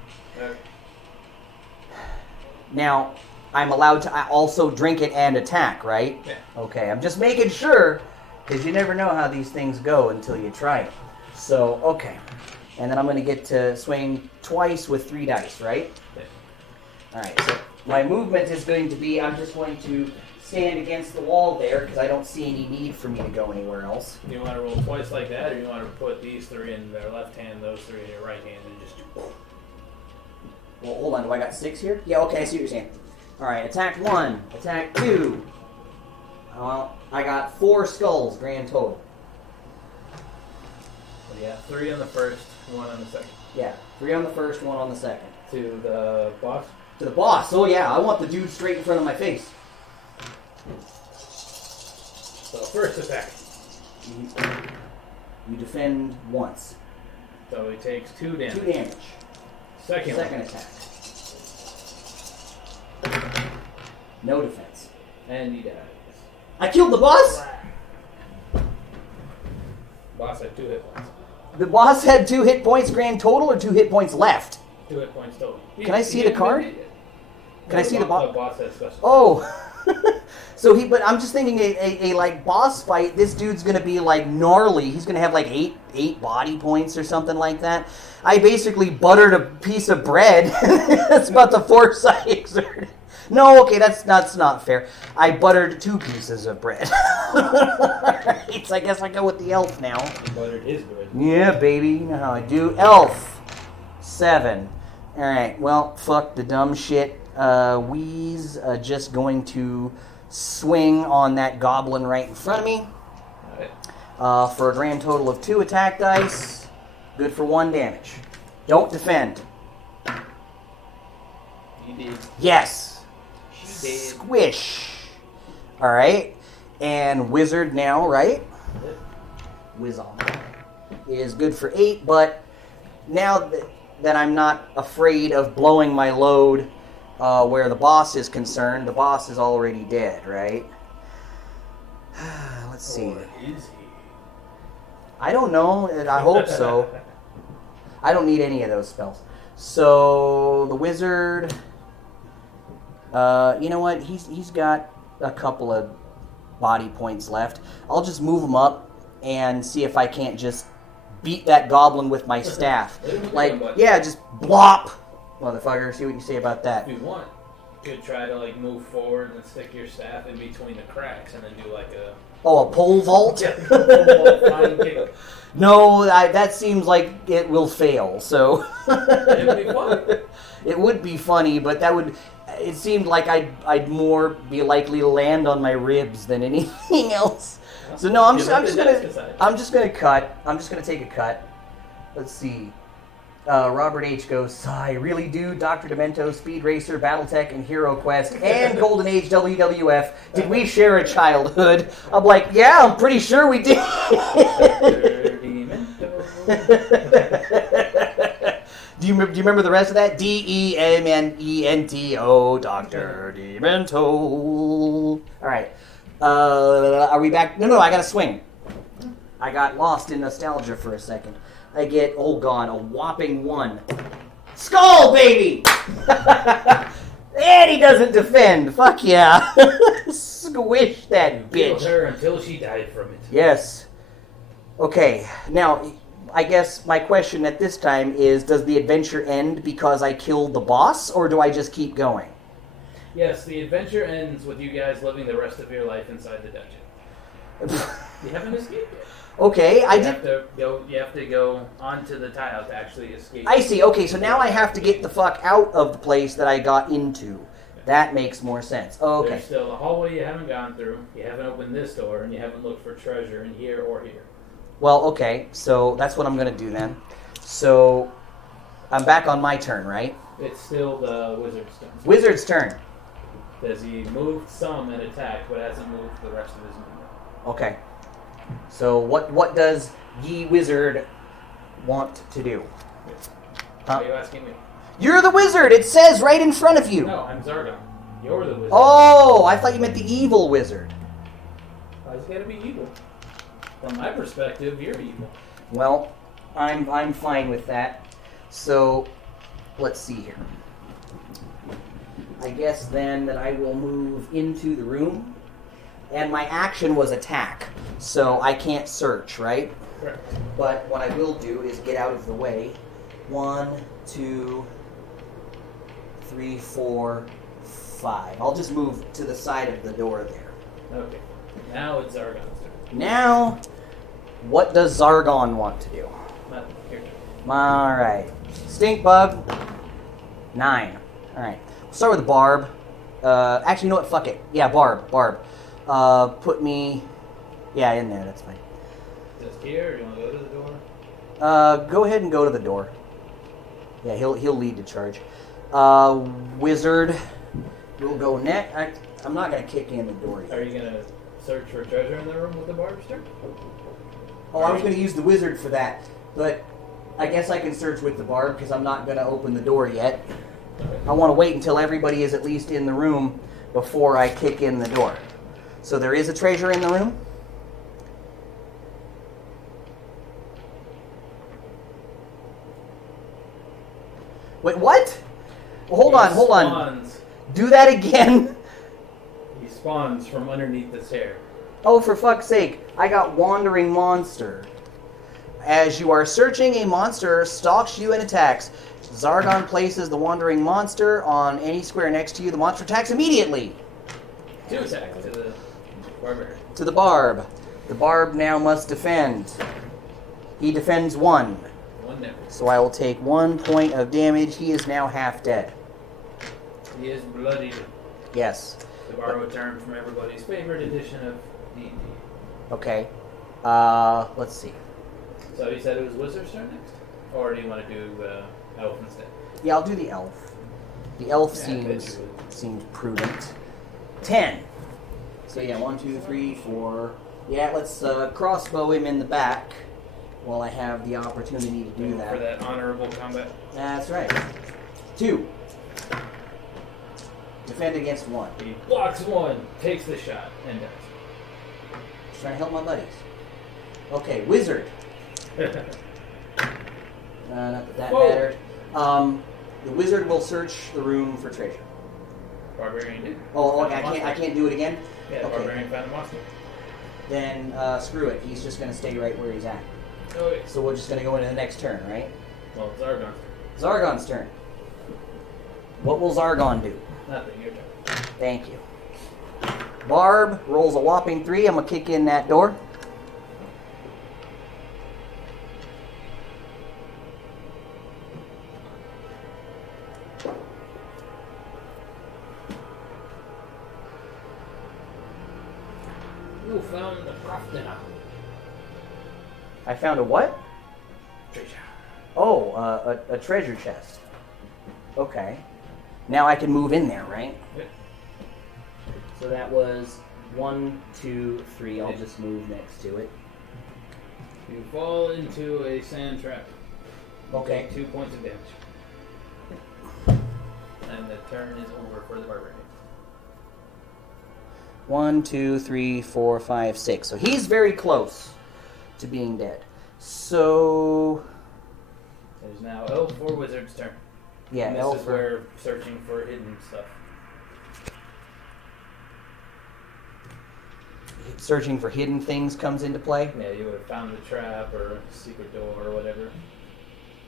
Now, I'm allowed to also drink it and attack, right? Yeah. Okay, I'm just making sure, because you never know how these things go until you try it. So, okay. And then I'm going to get to swing twice with 3 dice, right? Yeah. Alright, so my movement is going to be, I'm just going to stand against the wall there, because I don't see any need for me to go anywhere else. You want to roll twice like that, or you want to put these 3 in their left hand, those 3 in your right hand, and just... Well, hold on, do I got 6 here? Yeah, okay, I see what you're saying. Alright, attack 1, attack 2. Well, I got 4 skulls, grand total. So yeah, 3 on the first, 1 on the second. Yeah, 3 on the first, 1 on the second. To the boss? To the boss. Oh yeah, I want the dude straight in front of my face. So first attack. You defend once. So he takes 2 damage. 2 damage. Second attack. No defense. And he dies. I killed the boss? Boss had 2 hit points. The boss had 2 hit points grand total or 2 hit points left? 2 hit points total. Can I see the card? Can I see the boss? The boss has special. Oh. So but I'm just thinking a like boss fight, this dude's gonna be like gnarly. He's gonna have like eight body points or something like that. I basically buttered a piece of bread. That's about the force I exerted. No, okay, that's not fair. I buttered 2 pieces of bread. Alright, so I guess I go with the elf now. He buttered his bread. Yeah, baby, you know how I do. Elf. 7. Alright, well, fuck the dumb shit. We's just going to swing on that goblin right in front of me. Alright. For a grand total of 2 attack dice. Good for 1 damage. Don't defend. You did. Yes. She did. Squish. Alright. And wizard now, right? Wizard is good for 8, but now that I'm not afraid of blowing my load where the boss is concerned, the boss is already dead, right? Let's see. Or is he? I don't know. I hope so. I don't need any of those spells. So the wizard, you know what? He's got a couple of body points left. I'll just move him up and see if I can't just beat that goblin with my staff. Like, yeah, just blop, motherfucker. See what you say about that. If you want, you could try to like move forward and stick your staff in between the cracks and then do like a Oh, a pole vault? flying kick. No, that seems like it will fail. So It would be fun. it would be funny, but that would. It seemed like I'd more be likely to land on my ribs than anything else. So no, I'm just gonna cut. I'm just gonna take a cut. Let's see. Robert H goes, I really do. Dr. Demento, Speed Racer, Battletech, and Hero Quest, and Golden Age WWF. Did we share a childhood? I'm like, yeah, I'm pretty sure we did. Do you remember the rest of that? DEMNENTO, Dr. Demento. All right. Are we back? No, I got to swing. I got lost in nostalgia for a second. I get, oh god, a whopping 1. Skull, baby! And he doesn't defend. Fuck yeah. Squish that Killed bitch. her until she died from it. Yes. Okay, now, I guess my question at this time is, does the adventure end because I killed the boss, or do I just keep going? Yes, the adventure ends with you guys living the rest of your life inside the dungeon. You haven't escaped yet. Okay, You have to go onto the tile to actually escape. I see. Okay, so now I have to get the fuck out of the place that I got into. That makes more sense. Okay. There's still a hallway you haven't gone through. You haven't opened this door, and you haven't looked for treasure in here or here. Well, okay, so that's what I'm going to do then. So, I'm back on my turn, right? It's still the wizard's turn. Wizard's turn. Because he moved some and attacked, but hasn't moved the rest of his movement. Okay. So, what does ye wizard want to do? Why are you asking me? You're the wizard! It says right in front of you! No, I'm Zargon. You're the wizard. Oh, I thought you meant the evil wizard. Why's it gotta be evil? From my perspective, you're evil. Well, I'm fine with that. So, let's see here. I guess then that I will move into the room. And my action was attack. So I can't search, right? Correct. But what I will do is get out of the way. 1, 2, 3, 4, 5. I'll just move to the side of the door there. Okay. Now it's Zargon's turn. Now, what does Zargon want to do? Nothing. Your turn. Alright. Stink bug. 9. Alright. We'll start with Barb. Actually, you know what? Fuck it. Yeah, Barb. Put me... Yeah, in there. That's fine. Just here, or you want to go to the door? Go ahead and go to the door. Yeah, he'll lead the charge. Wizard will go next. I'm not going to kick in the door Are yet. you gonna search for treasure in the room with the barbster? Oh, I was going to use the wizard for that, but I guess I can search with the barb because I'm not going to open the door yet. I want to wait until everybody is at least in the room before I kick in the door. So there is a treasure in the room? Wait, what? Well, hold on, hold on. Spawns. Do that again. He spawns from underneath the stair. Oh, for fuck's sake. I got Wandering Monster. As you are searching, a monster stalks you and attacks. Zargon places the Wandering Monster on any square next to you. The monster attacks immediately. 2 attack to the barbarian. To the Barb. The Barb now must defend. He defends 1. 1 damage. So I will take 1 point of damage. He is now half dead. He is bloodied. Yes. To borrow a term from everybody's favorite edition of D&D. Okay. Let's see. So you said it was Wizard's turn next? Or do you want to do Elf instead? Yeah, I'll do the elf. The elf Yeah, I bet seems you would. seems prudent. 10. So yeah, 1, 2, 3, 4. Yeah, let's crossbow him in the back while I have the opportunity to do For that. that honorable combat. That's right. 2. Defend against 1. He blocks 1, takes the shot, and dies. Just trying to help my buddies. Okay, wizard. Not that that Whoa. mattered. The wizard will search the room for treasure. Barbarian did. Oh, Found okay, a I monster. can't do it again? Yeah, Okay. Barbarian found a monster. Then screw it. He's just going to stay right where he's at. Okay. So we're just going to go into the next turn, right? Well, Zargon. Zargon's turn. What will Zargon do? Nothing, your turn. Thank you. Barb rolls a whopping 3. I'm going to kick in that door. You found the crafting I found a what? treasure. Oh, a treasure chest. Okay. Now I can move in there, right? Yep. So that was 1, 2, 3. I'll just move next to it. You fall into a sand trap. You Okay. take 2 points of damage. And the turn is over for the barbarian. 1, 2, 3, 4, 5, 6. So he's very close to being dead. So It is now elf or wizard's turn. yeah, And this elf is or- where searching for hidden stuff. searching for hidden things comes into play. Yeah, you would have found the trap or a secret door or whatever.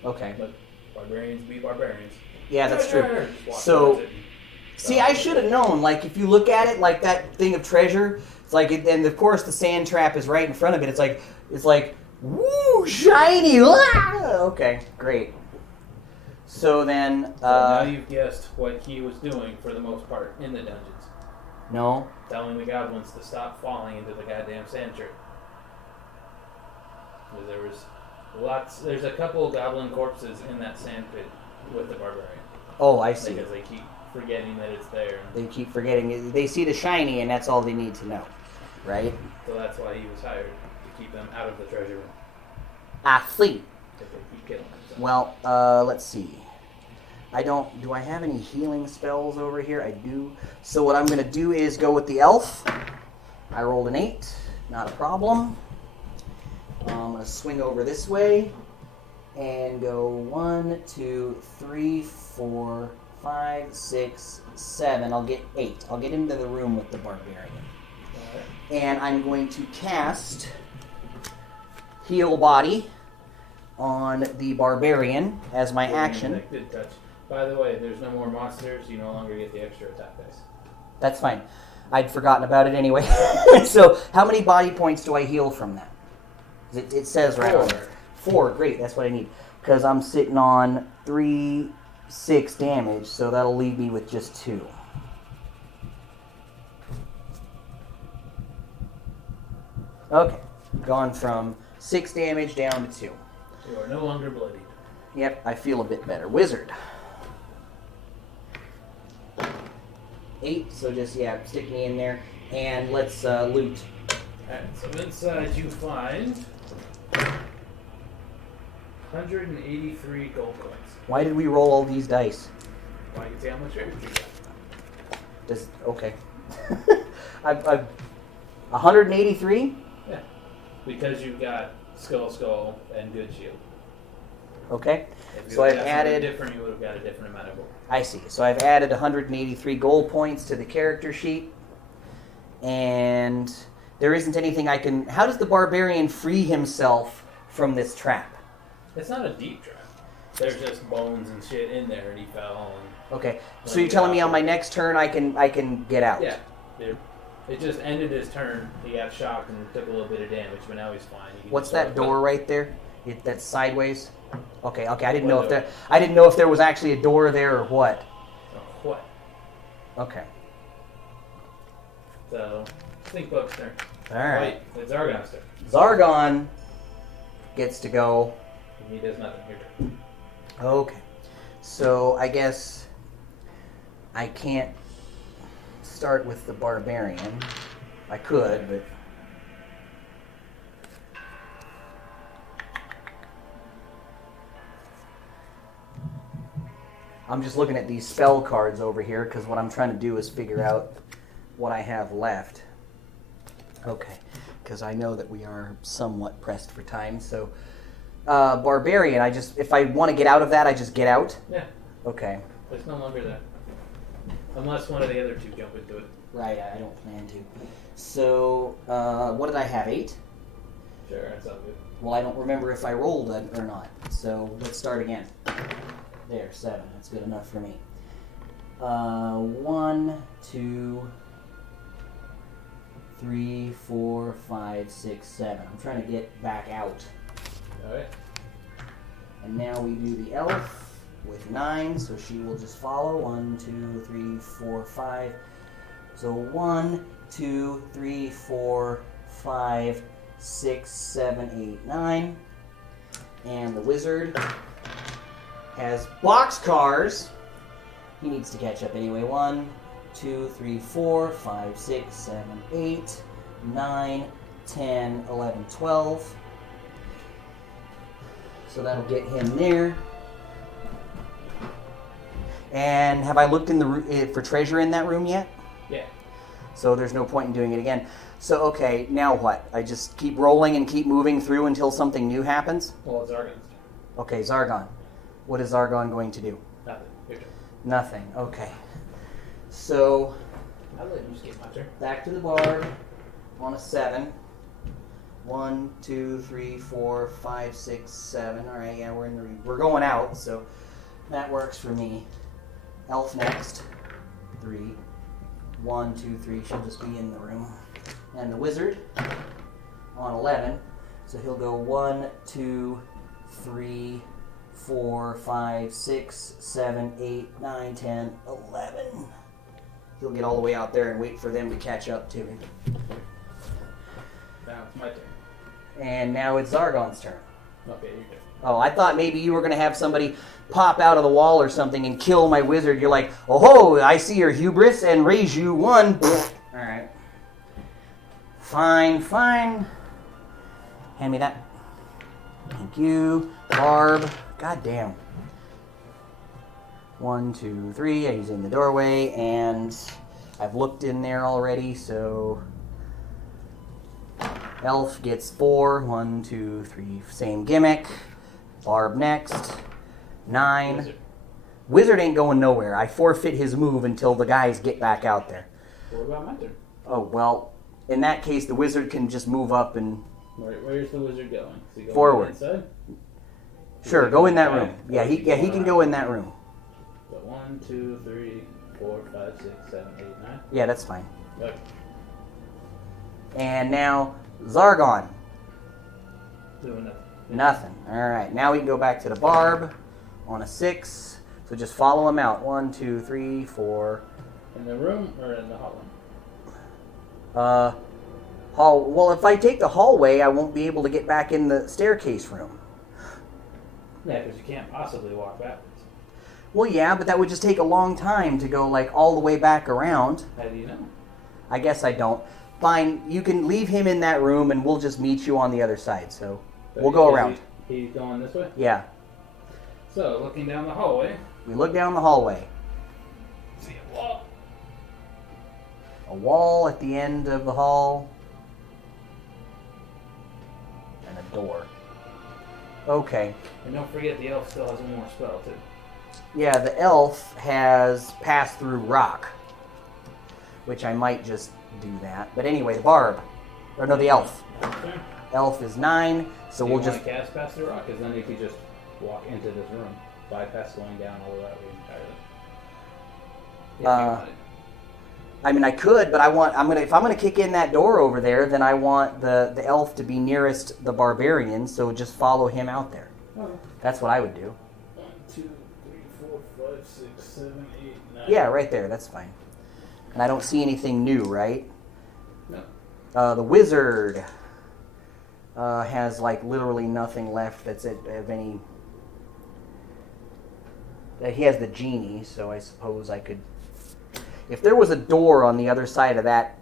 Okay. But barbarians be barbarians. Yeah, that's true. Just walk So- towards it. See, I should have known. Like, if you look at it like that thing of treasure, it's like, and of course the sand trap is right in front of it. It's like, woo, shiny. Ah! Okay, great. So then, So now you've guessed what he was doing for the most part in the dungeons. no. Telling the goblins to stop falling into the goddamn sand trap. There was there's a couple of goblin corpses in that sand pit with the barbarian. Oh, I see. Because they keep forgetting that it's there. They keep forgetting it. They see the shiny, and that's all they need to know, right? So that's why he was hired, to keep them out of the treasure room. I see. Because they keep killing them. So. Well, let's see. Do I have any healing spells over here? I do. So what I'm going to do is go with the elf. I rolled an 8. Not a problem. I'm going to swing over this way and go 1, 2, 3, 4, 5, 6, 7. I'll get 8. I'll get into the room with the barbarian. Alright. And I'm going to cast Heal Body on the barbarian as my action. That good touch. By the way, there's no more monsters. You no longer get the extra attack dice. That's fine. I'd forgotten about it anyway. So, how many body points do I heal from that? It says right on there. 4. Great. That's what I need. Because I'm sitting on 3, 6 damage, so that'll leave me with just 2. Okay. Gone from 6 damage down to 2. You are no longer bloodied. Yep, I feel a bit better. Wizard. 8, so just, yeah, stick me in there. And let's loot. Alright, so inside you find 183 gold coins. Why did we roll all these dice? Why you see how much energy you got? Okay. I've 183? Yeah. Because you've got skull, and good shield. Okay. If you So I've had something added... different, you would have got a different amount of gold. I see. So I've added 183 gold points to the character sheet. And there isn't anything I can... How does the barbarian free himself from this trap? It's not a deep trap. There's just bones and shit in there, and he fell. And Okay. So you're telling me on my next turn I can get out? yeah, it just ended his turn. He got shocked and took a little bit of damage, but now he's fine. He can What's just that walk door right there? That's sideways. Okay. I didn't What know if door? I didn't know if there was actually a door there or what. Oh, what? Okay. So, Stinkbug's turn. All right. Wait, it's Zargon's turn. Zargon gets to go. He does nothing. Your turn. Okay. So I guess I can't start with the barbarian. I could, but I'm just looking at these spell cards over here because what I'm trying to do is figure out what I have left. Okay, because I know that we are somewhat pressed for time. So, barbarian, if I want to get out of that, I just get out. Yeah, Okay. it's no longer there. Unless one of the other two jump into it. Right, I don't plan to. So, what did I have? 8? Sure, that's all good. Well, I don't remember if I rolled it or not. So let's start again. There, 7. That's good enough for me. 1, 2, 3, 4, 5, 6, 7. I'm trying to get back out. Alright. And now we do the elf with 9, so she will just follow. 1, 2, 3, 4, 5. So 1, 2, 3, 4, 5, 6, 7, 8, 9. And the wizard has boxcars. He needs to catch up anyway. 1, 2, 3, 4, 5, 6, 7, 8, 9, 10, 11, 12. So that'll get him there. And have I looked in the for treasure in that room yet? Yeah. So there's no point in doing it again. So okay, now what? I just keep rolling and keep moving through until something new happens? Well, it's Zargon's turn. Okay, Zargon. What is Zargon going to do? Nothing. Your turn. Nothing. Okay. So I'll let you skip my turn. back to the barb on a 7. 1, 2, 3, 4, 5, 6, 7. All right, yeah, we're going out, so that works for me. Elf next. 3. 1, 2, 3. She'll just be in the room. And the wizard on 11. So he'll go 1, 2, 3, 4, 5, 6, 7, 8, 9, 10, 11. He'll get all the way out there and wait for them to catch up to him. Now it's my turn. And now it's Zargon's turn. Okay, your turn. Oh, I thought maybe you were going to have somebody pop out of the wall or something and kill my wizard. You're like, oh ho, I see your hubris and raise you 1. Alright. Fine. Hand me that. Thank you. Barb. God damn. 1, 2, 3. He's in the doorway, and I've looked in there already, so Elf gets 4. 1, 2, 3. Same gimmick. Barb next. 9. Wizard. Wizard ain't going nowhere. I forfeit his move until the guys get back out there. What about my turn? Oh, well, in that case, the wizard can just move up and... Where's the wizard going? Is he going Forward. inside? Sure, go in that room. Yeah, he can go in that room. So 1, 2, 3, 4, 5, 6, 7, 8, 9. Yeah, that's fine. Okay. And now, Zargon. Doing nothing. Nothing. Alright, now we can go back to the barb on a 6. So just follow him out. 1, 2, 3, 4. In the room or in the hallway? Well, if I take the hallway, I won't be able to get back in the staircase room. Yeah, because you can't possibly walk backwards. Well, yeah, but that would just take a long time to go like all the way back around. How do you know? I guess I don't. Fine, you can leave him in that room and we'll just meet you on the other side. So we'll go around. He's going this way? Yeah. So, looking down the hallway, We look down the hallway. see a wall. A wall at the end of the hall. And a door. Okay. And don't forget the elf still has one more spell, too. Yeah, the elf has passed through rock. Which I might just do that. But anyway, the barb. Or no, the elf. Okay. Elf is 9, so Do you we'll just... want to cast Pass the Rock? Because then you could just walk into this room. Bypass going down all the way entirely. If you wanted. I mean, I could, but if I'm gonna kick in that door over there, then I want the elf to be nearest the barbarian, so just follow him out there. Oh. That's what I would do. 1, 2, 3, 4, 5, 6, 7, 8, 9. Yeah, right there. That's fine. And I don't see anything new, right? No. The wizard has like literally nothing left that's of any. He has the genie, so I suppose I could. If there was a door on the other side of that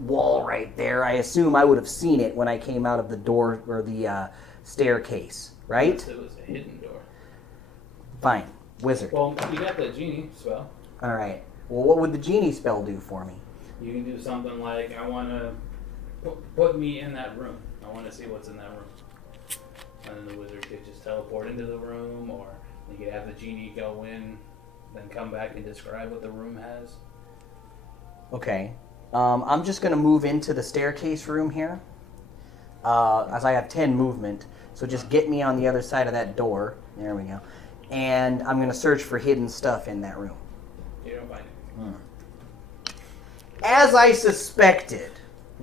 wall right there, I assume I would have seen it when I came out of the door or the staircase, right? Unless it was a hidden door. Fine, wizard. Well, you got the genie spell. All right. Well, what would the genie spell do for me? You can do something like, I want to put me in that room. I want to see what's in that room. And then the wizard could just teleport into the room, or you could have the genie go in, then come back and describe what the room has. Okay. I'm just going to move into the staircase room here, as I have 10 movement. So just get me on the other side of that door. There we go. And I'm going to search for hidden stuff in that room. You don't find it. As I suspected.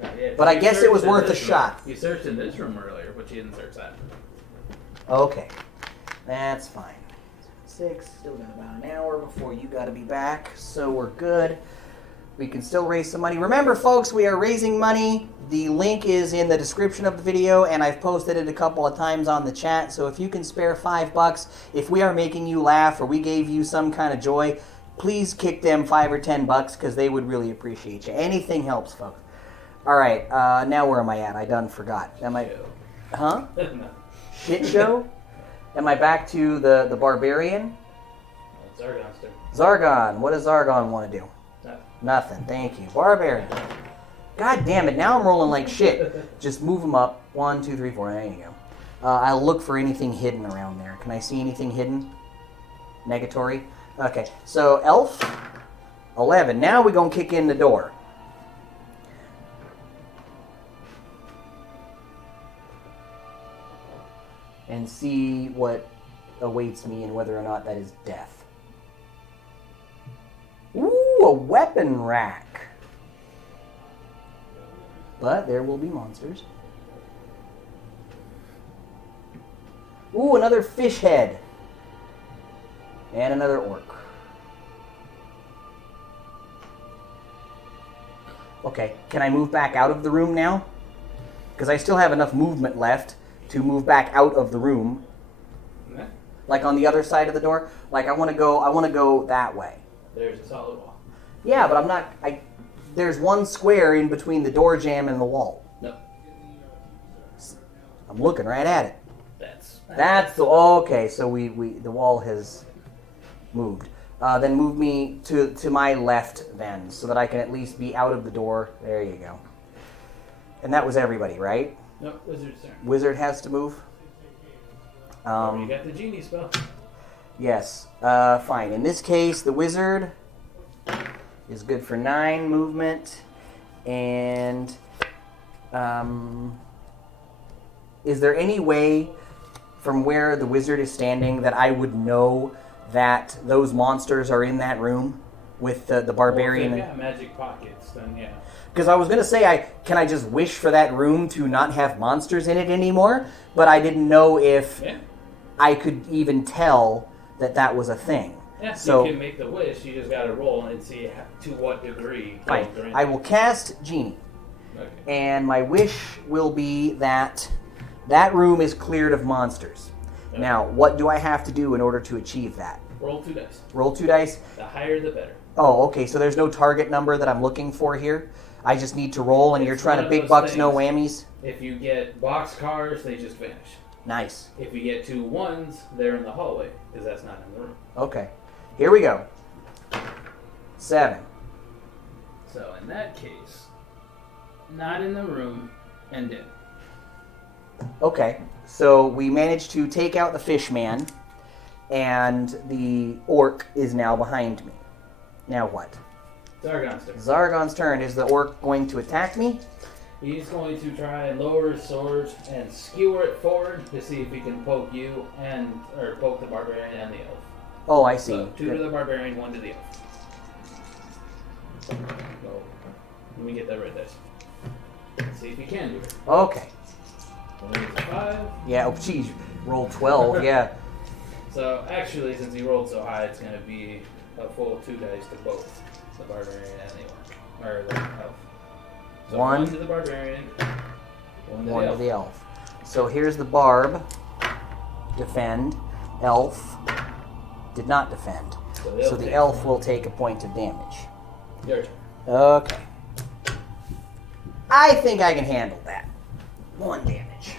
No, yeah, But I you guess it searched was in worth a this room. shot. You searched in this room earlier, but you didn't search that. Okay. That's fine. 6, still got about an hour before you got to be back, so we're good. We can still raise some money. Remember, folks, we are raising money. The link is in the description of the video, and I've posted it a couple of times on the chat, so if you can spare $5, if we are making you laugh or we gave you some kind of joy, please kick them $5 or $10 because they would really appreciate you. Anything helps, folks. All right, now where am I at? I done forgot. Am I? Huh? No. Shit show? Am I back to the barbarian? Zargon's turn. Zargon. What does Zargon want to do? No. Nothing. Thank you. Barbarian. God damn it. Now I'm rolling like shit. Just move them up. 1, 2, 3, 4. There you go. I'll look for anything hidden around there. Can I see anything hidden? Negatory. Okay. So elf. 11. Now we're going to kick in the door. And see what awaits me and whether or not that is death. Ooh, a weapon rack. But there will be monsters. Ooh, another fish head. And another orc. Okay, can I move back out of the room now? Because I still have enough movement left to move back out of the room. No. Like on the other side of the door. Like I want to go that way. There's a solid wall. Yeah, but I'm not. There's one square in between the door jamb and the wall. No. I'm looking right at it. That's the okay. So the wall has moved. Then move me to my left then, so that I can at least be out of the door. There you go. And that was everybody, right? No, wizard's turn. Wizard has to move. You got the genie spell. Yes. Fine. In this case, the wizard is good for 9 movement. And is there any way from where the wizard is standing that I would know that those monsters are in that room with the barbarian? Well, if they've got magic pockets, then yeah. Because I was going to say, can I just wish for that room to not have monsters in it anymore? But I didn't know if I could even tell that was a thing. Yeah, so you can make the wish. You just got to roll and see to what degree. Fine. I will cast Genie. Okay. And my wish will be that room is cleared of monsters. Okay. Now, what do I have to do in order to achieve that? Roll 2 dice. Roll 2 dice. The higher, the better. Oh, okay. So there's no target number that I'm looking for here. I just need to roll, and It's you're trying one to of big those bucks, no things. whammies. If you get box cars, they just vanish. Nice. If you get 2 1s, they're in the hallway because that's not in the room. Okay. Here we go. 7. So in that case, not in the room and dead. Okay. So we managed to take out the fish man, and the orc is now behind me. Now what? Zargon's turn. Zargon's turn. Is the orc going to attack me? He's going to try and lower his sword and skewer it forward to see if he can poke you or poke the barbarian and the elf. Oh, I see. So 2 to the barbarian, 1 to the elf. So, let me get that red dice. Let's see if he can do it. Okay. One is a 5. Yeah, oh, geez. Roll 12, yeah. So actually, since he rolled so high, it's going to be a full 2 dice to both the barbarian and the orc, or the elf. So 1 to the barbarian, 1 to 1 the to elf. the elf. So here's the barb. Defend. Elf. Did not defend. So the elf will take a point of damage. Your turn. Okay. I think I can handle that. 1 damage.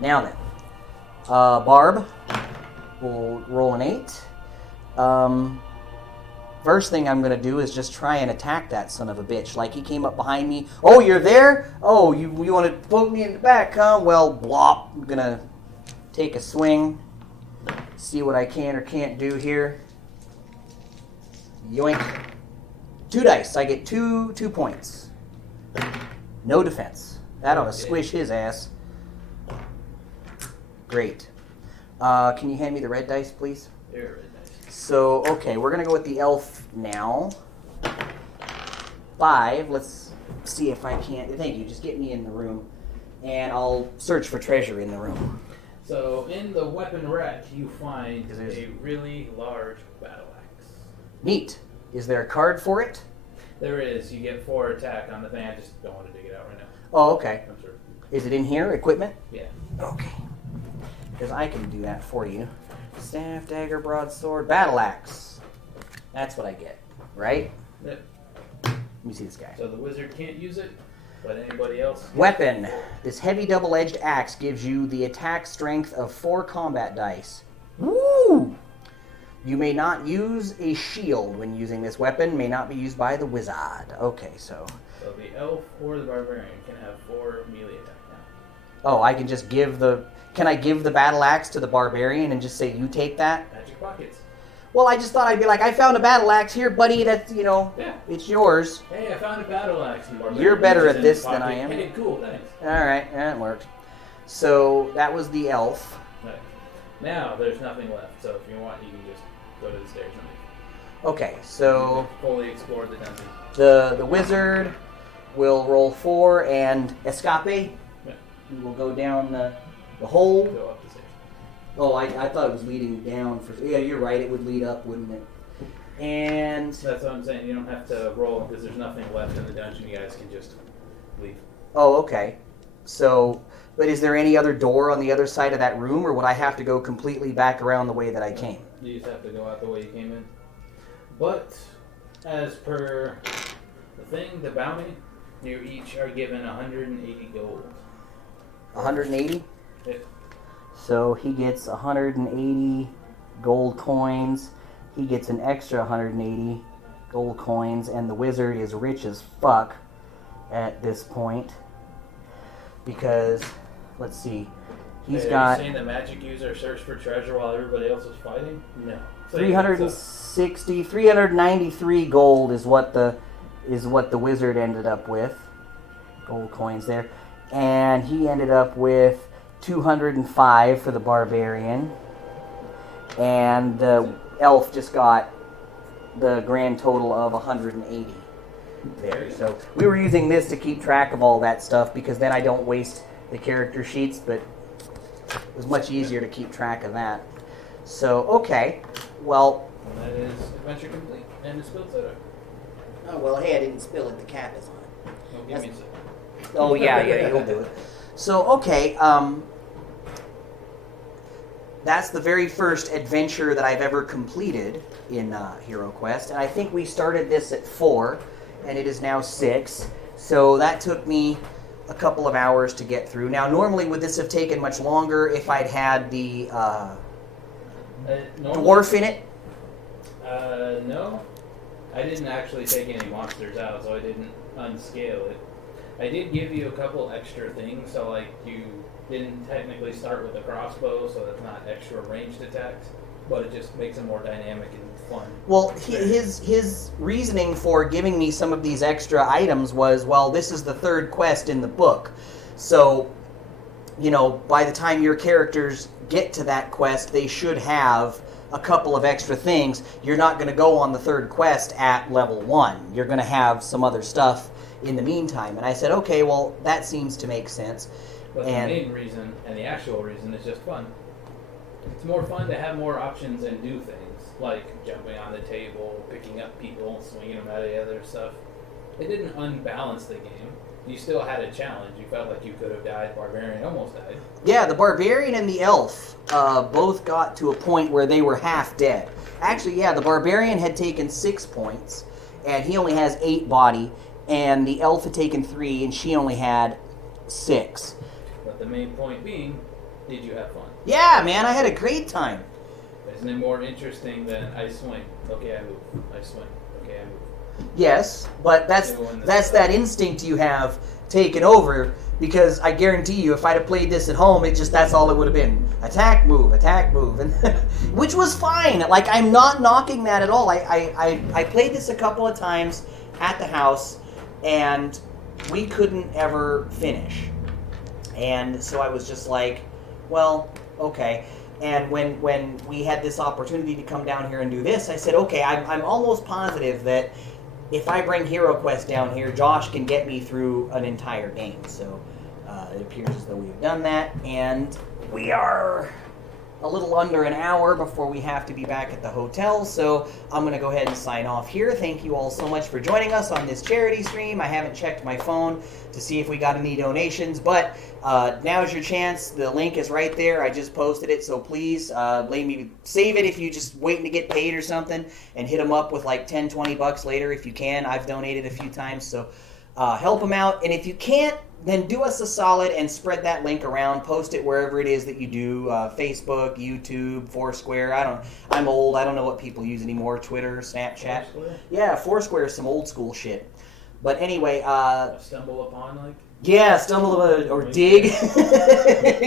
Now then. Barb will roll an 8. First thing I'm going to do is just try and attack that son of a bitch. Like he came up behind me. Oh, you're there? Oh, you want to poke me in the back, huh? Well, blop. I'm going to take a swing. See what I can or can't do here. Yoink. 2 dice. I get 2 points. No defense. That ought to squish his ass. Great. Can you hand me the red dice, please? Here, red dice. So, okay, we're going to go with the elf now. 5. Let's see if I can't. Thank you. Just get me in the room, and I'll search for treasure in the room. So in the weapon rack, you find Is there- a really large battle axe. Neat. Is there a card for it? There is. You get 4 attack on the thing. I just don't want to dig it out right now. Oh, okay. I'm sure. Is it in here? Equipment? Yeah. Okay. Because I can do that for you. Staff, dagger, broadsword, battle axe. That's what I get, right? Yep. Let me see this guy. So the wizard can't use it, but anybody else? Weapon. This heavy double-edged axe gives you the attack strength of 4 combat dice. Woo! You may not use a shield when using this weapon. May not be used by the wizard. Okay, so... So the elf or the barbarian can have 4 melee attack now. Oh, I can just give the... Can I give the battle axe to the barbarian and just say, you take that? Magic pockets. Well, I just thought I'd be like, I found a battle axe here, buddy. That's, Yeah. it's yours. Hey, I found a battle axe. The barbarian You're better reaches at in this his than I pocket. am. Hey, cool, thanks. All right, that worked. So that was the elf. Right. Now there's nothing left. So if you want, you can just go to the stairs and leave. Okay, so You can fully explore the dungeon. the wizard will roll 4 and escape. Yeah. He will go down the hole. Go up the stairs. Oh, I thought it was leading down. Yeah, you're right. It would lead up, wouldn't it? And That's what I'm saying. You don't have to roll because there's nothing left in the dungeon. You guys can just leave. oh, okay. So, but is there any other door on the other side of that room, or would I have to go completely back around the way that I came? You just have to go out the way you came in. But as per the thing, the bounty, you each are given 180 gold. 180. Yeah. So he gets 180 gold coins. He gets an extra 180 gold coins, and the wizard is rich as fuck at this point because, let's see, he's Hey, Are got you saying the magic user searched for treasure while everybody else was fighting? No. 360, 393 gold is what the wizard ended up with. Gold coins there, and he ended up with 205 for the barbarian, and the elf just got the grand total of 180 there. So we were using this to keep track of all that stuff because then I don't waste the character sheets, but it was much easier to keep track of that. So, okay, well... And that is adventure complete and it's spilled soda. Oh, well, hey, I didn't spill it. The cap is on. Oh, give me a second. Oh, yeah, you'll do it. So, okay, that's the very first adventure that I've ever completed in Hero Quest. And I think we started this at 4, and it is now 6. So that took me a couple of hours to get through. Now, normally would this have taken much longer if I'd had the dwarf in it? No. I didn't actually take any monsters out, so I didn't unscale it. I did give you a couple extra things, so like you didn't technically start with a crossbow, so that's not extra ranged attacks, but it just makes it more dynamic and fun. Well, his reasoning for giving me some of these extra items was, well, this is the 3rd quest in the book. So, you know, by the time your characters get to that quest, they should have a couple of extra things. You're not going to go on the 3rd quest at level 1. You're going to have some other stuff in the meantime. And I said, okay, well, that seems to make sense. But the main reason, and the actual reason, is just fun. It's more fun to have more options and do things, like jumping on the table, picking up people, swinging them out of the other stuff. It didn't unbalance the game. You still had a challenge. You felt like you could have died. Barbarian almost died. Yeah, the Barbarian and the Elf both got to a point where they were half dead. Actually, yeah, the Barbarian had taken 6 points, and he only has 8 body, and the Elf had taken 3, and she only had 6. But the main point being, did you have fun? Yeah, man, I had a great time. Isn't it more interesting than I swing? Okay, I move. I swing. Okay, I move. Yes, but that's that instinct you have taken over, because I guarantee you, if I'd have played this at home, that's all it would have been. Attack, move, and which was fine. Like, I'm not knocking that at all. I played this a couple of times at the house, and we couldn't ever finish. And so I was just like, well, okay. And when we had this opportunity to come down here and do this, I said, okay, I'm almost positive that if I bring Hero Quest down here, Josh can get me through an entire game. So it appears as though we've done that, and we are a little under an hour before we have to be back at the hotel, so I'm going to go ahead and sign off here. Thank you all so much for joining us on this charity stream. I haven't checked my phone to see if we got any donations, but now's your chance. The link is right there. I just posted it, so please save it if you're just waiting to get paid or something, and hit them up with like $10, $20 later if you can. I've donated a few times, so help them out. And if you can't, then do us a solid and spread that link around. Post it wherever it is that you do. Facebook, YouTube, Foursquare. I'm old. I don't know what people use anymore. Twitter, Snapchat. Foursquare? Yeah, Foursquare is some old school shit. But anyway, Stumble upon, like? yeah, stumble or dig.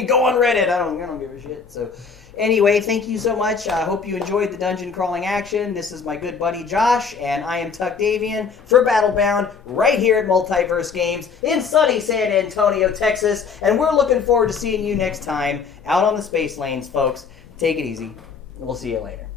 Go on Reddit. I don't give a shit. So anyway, thank you so much. I hope you enjoyed the dungeon crawling action. This is my good buddy Josh, and I am Tuck Davian for Battlebound right here at Multiverse Games in sunny San Antonio, Texas. And we're looking forward to seeing you next time out on the space lanes, folks. Take it easy. We'll see you later.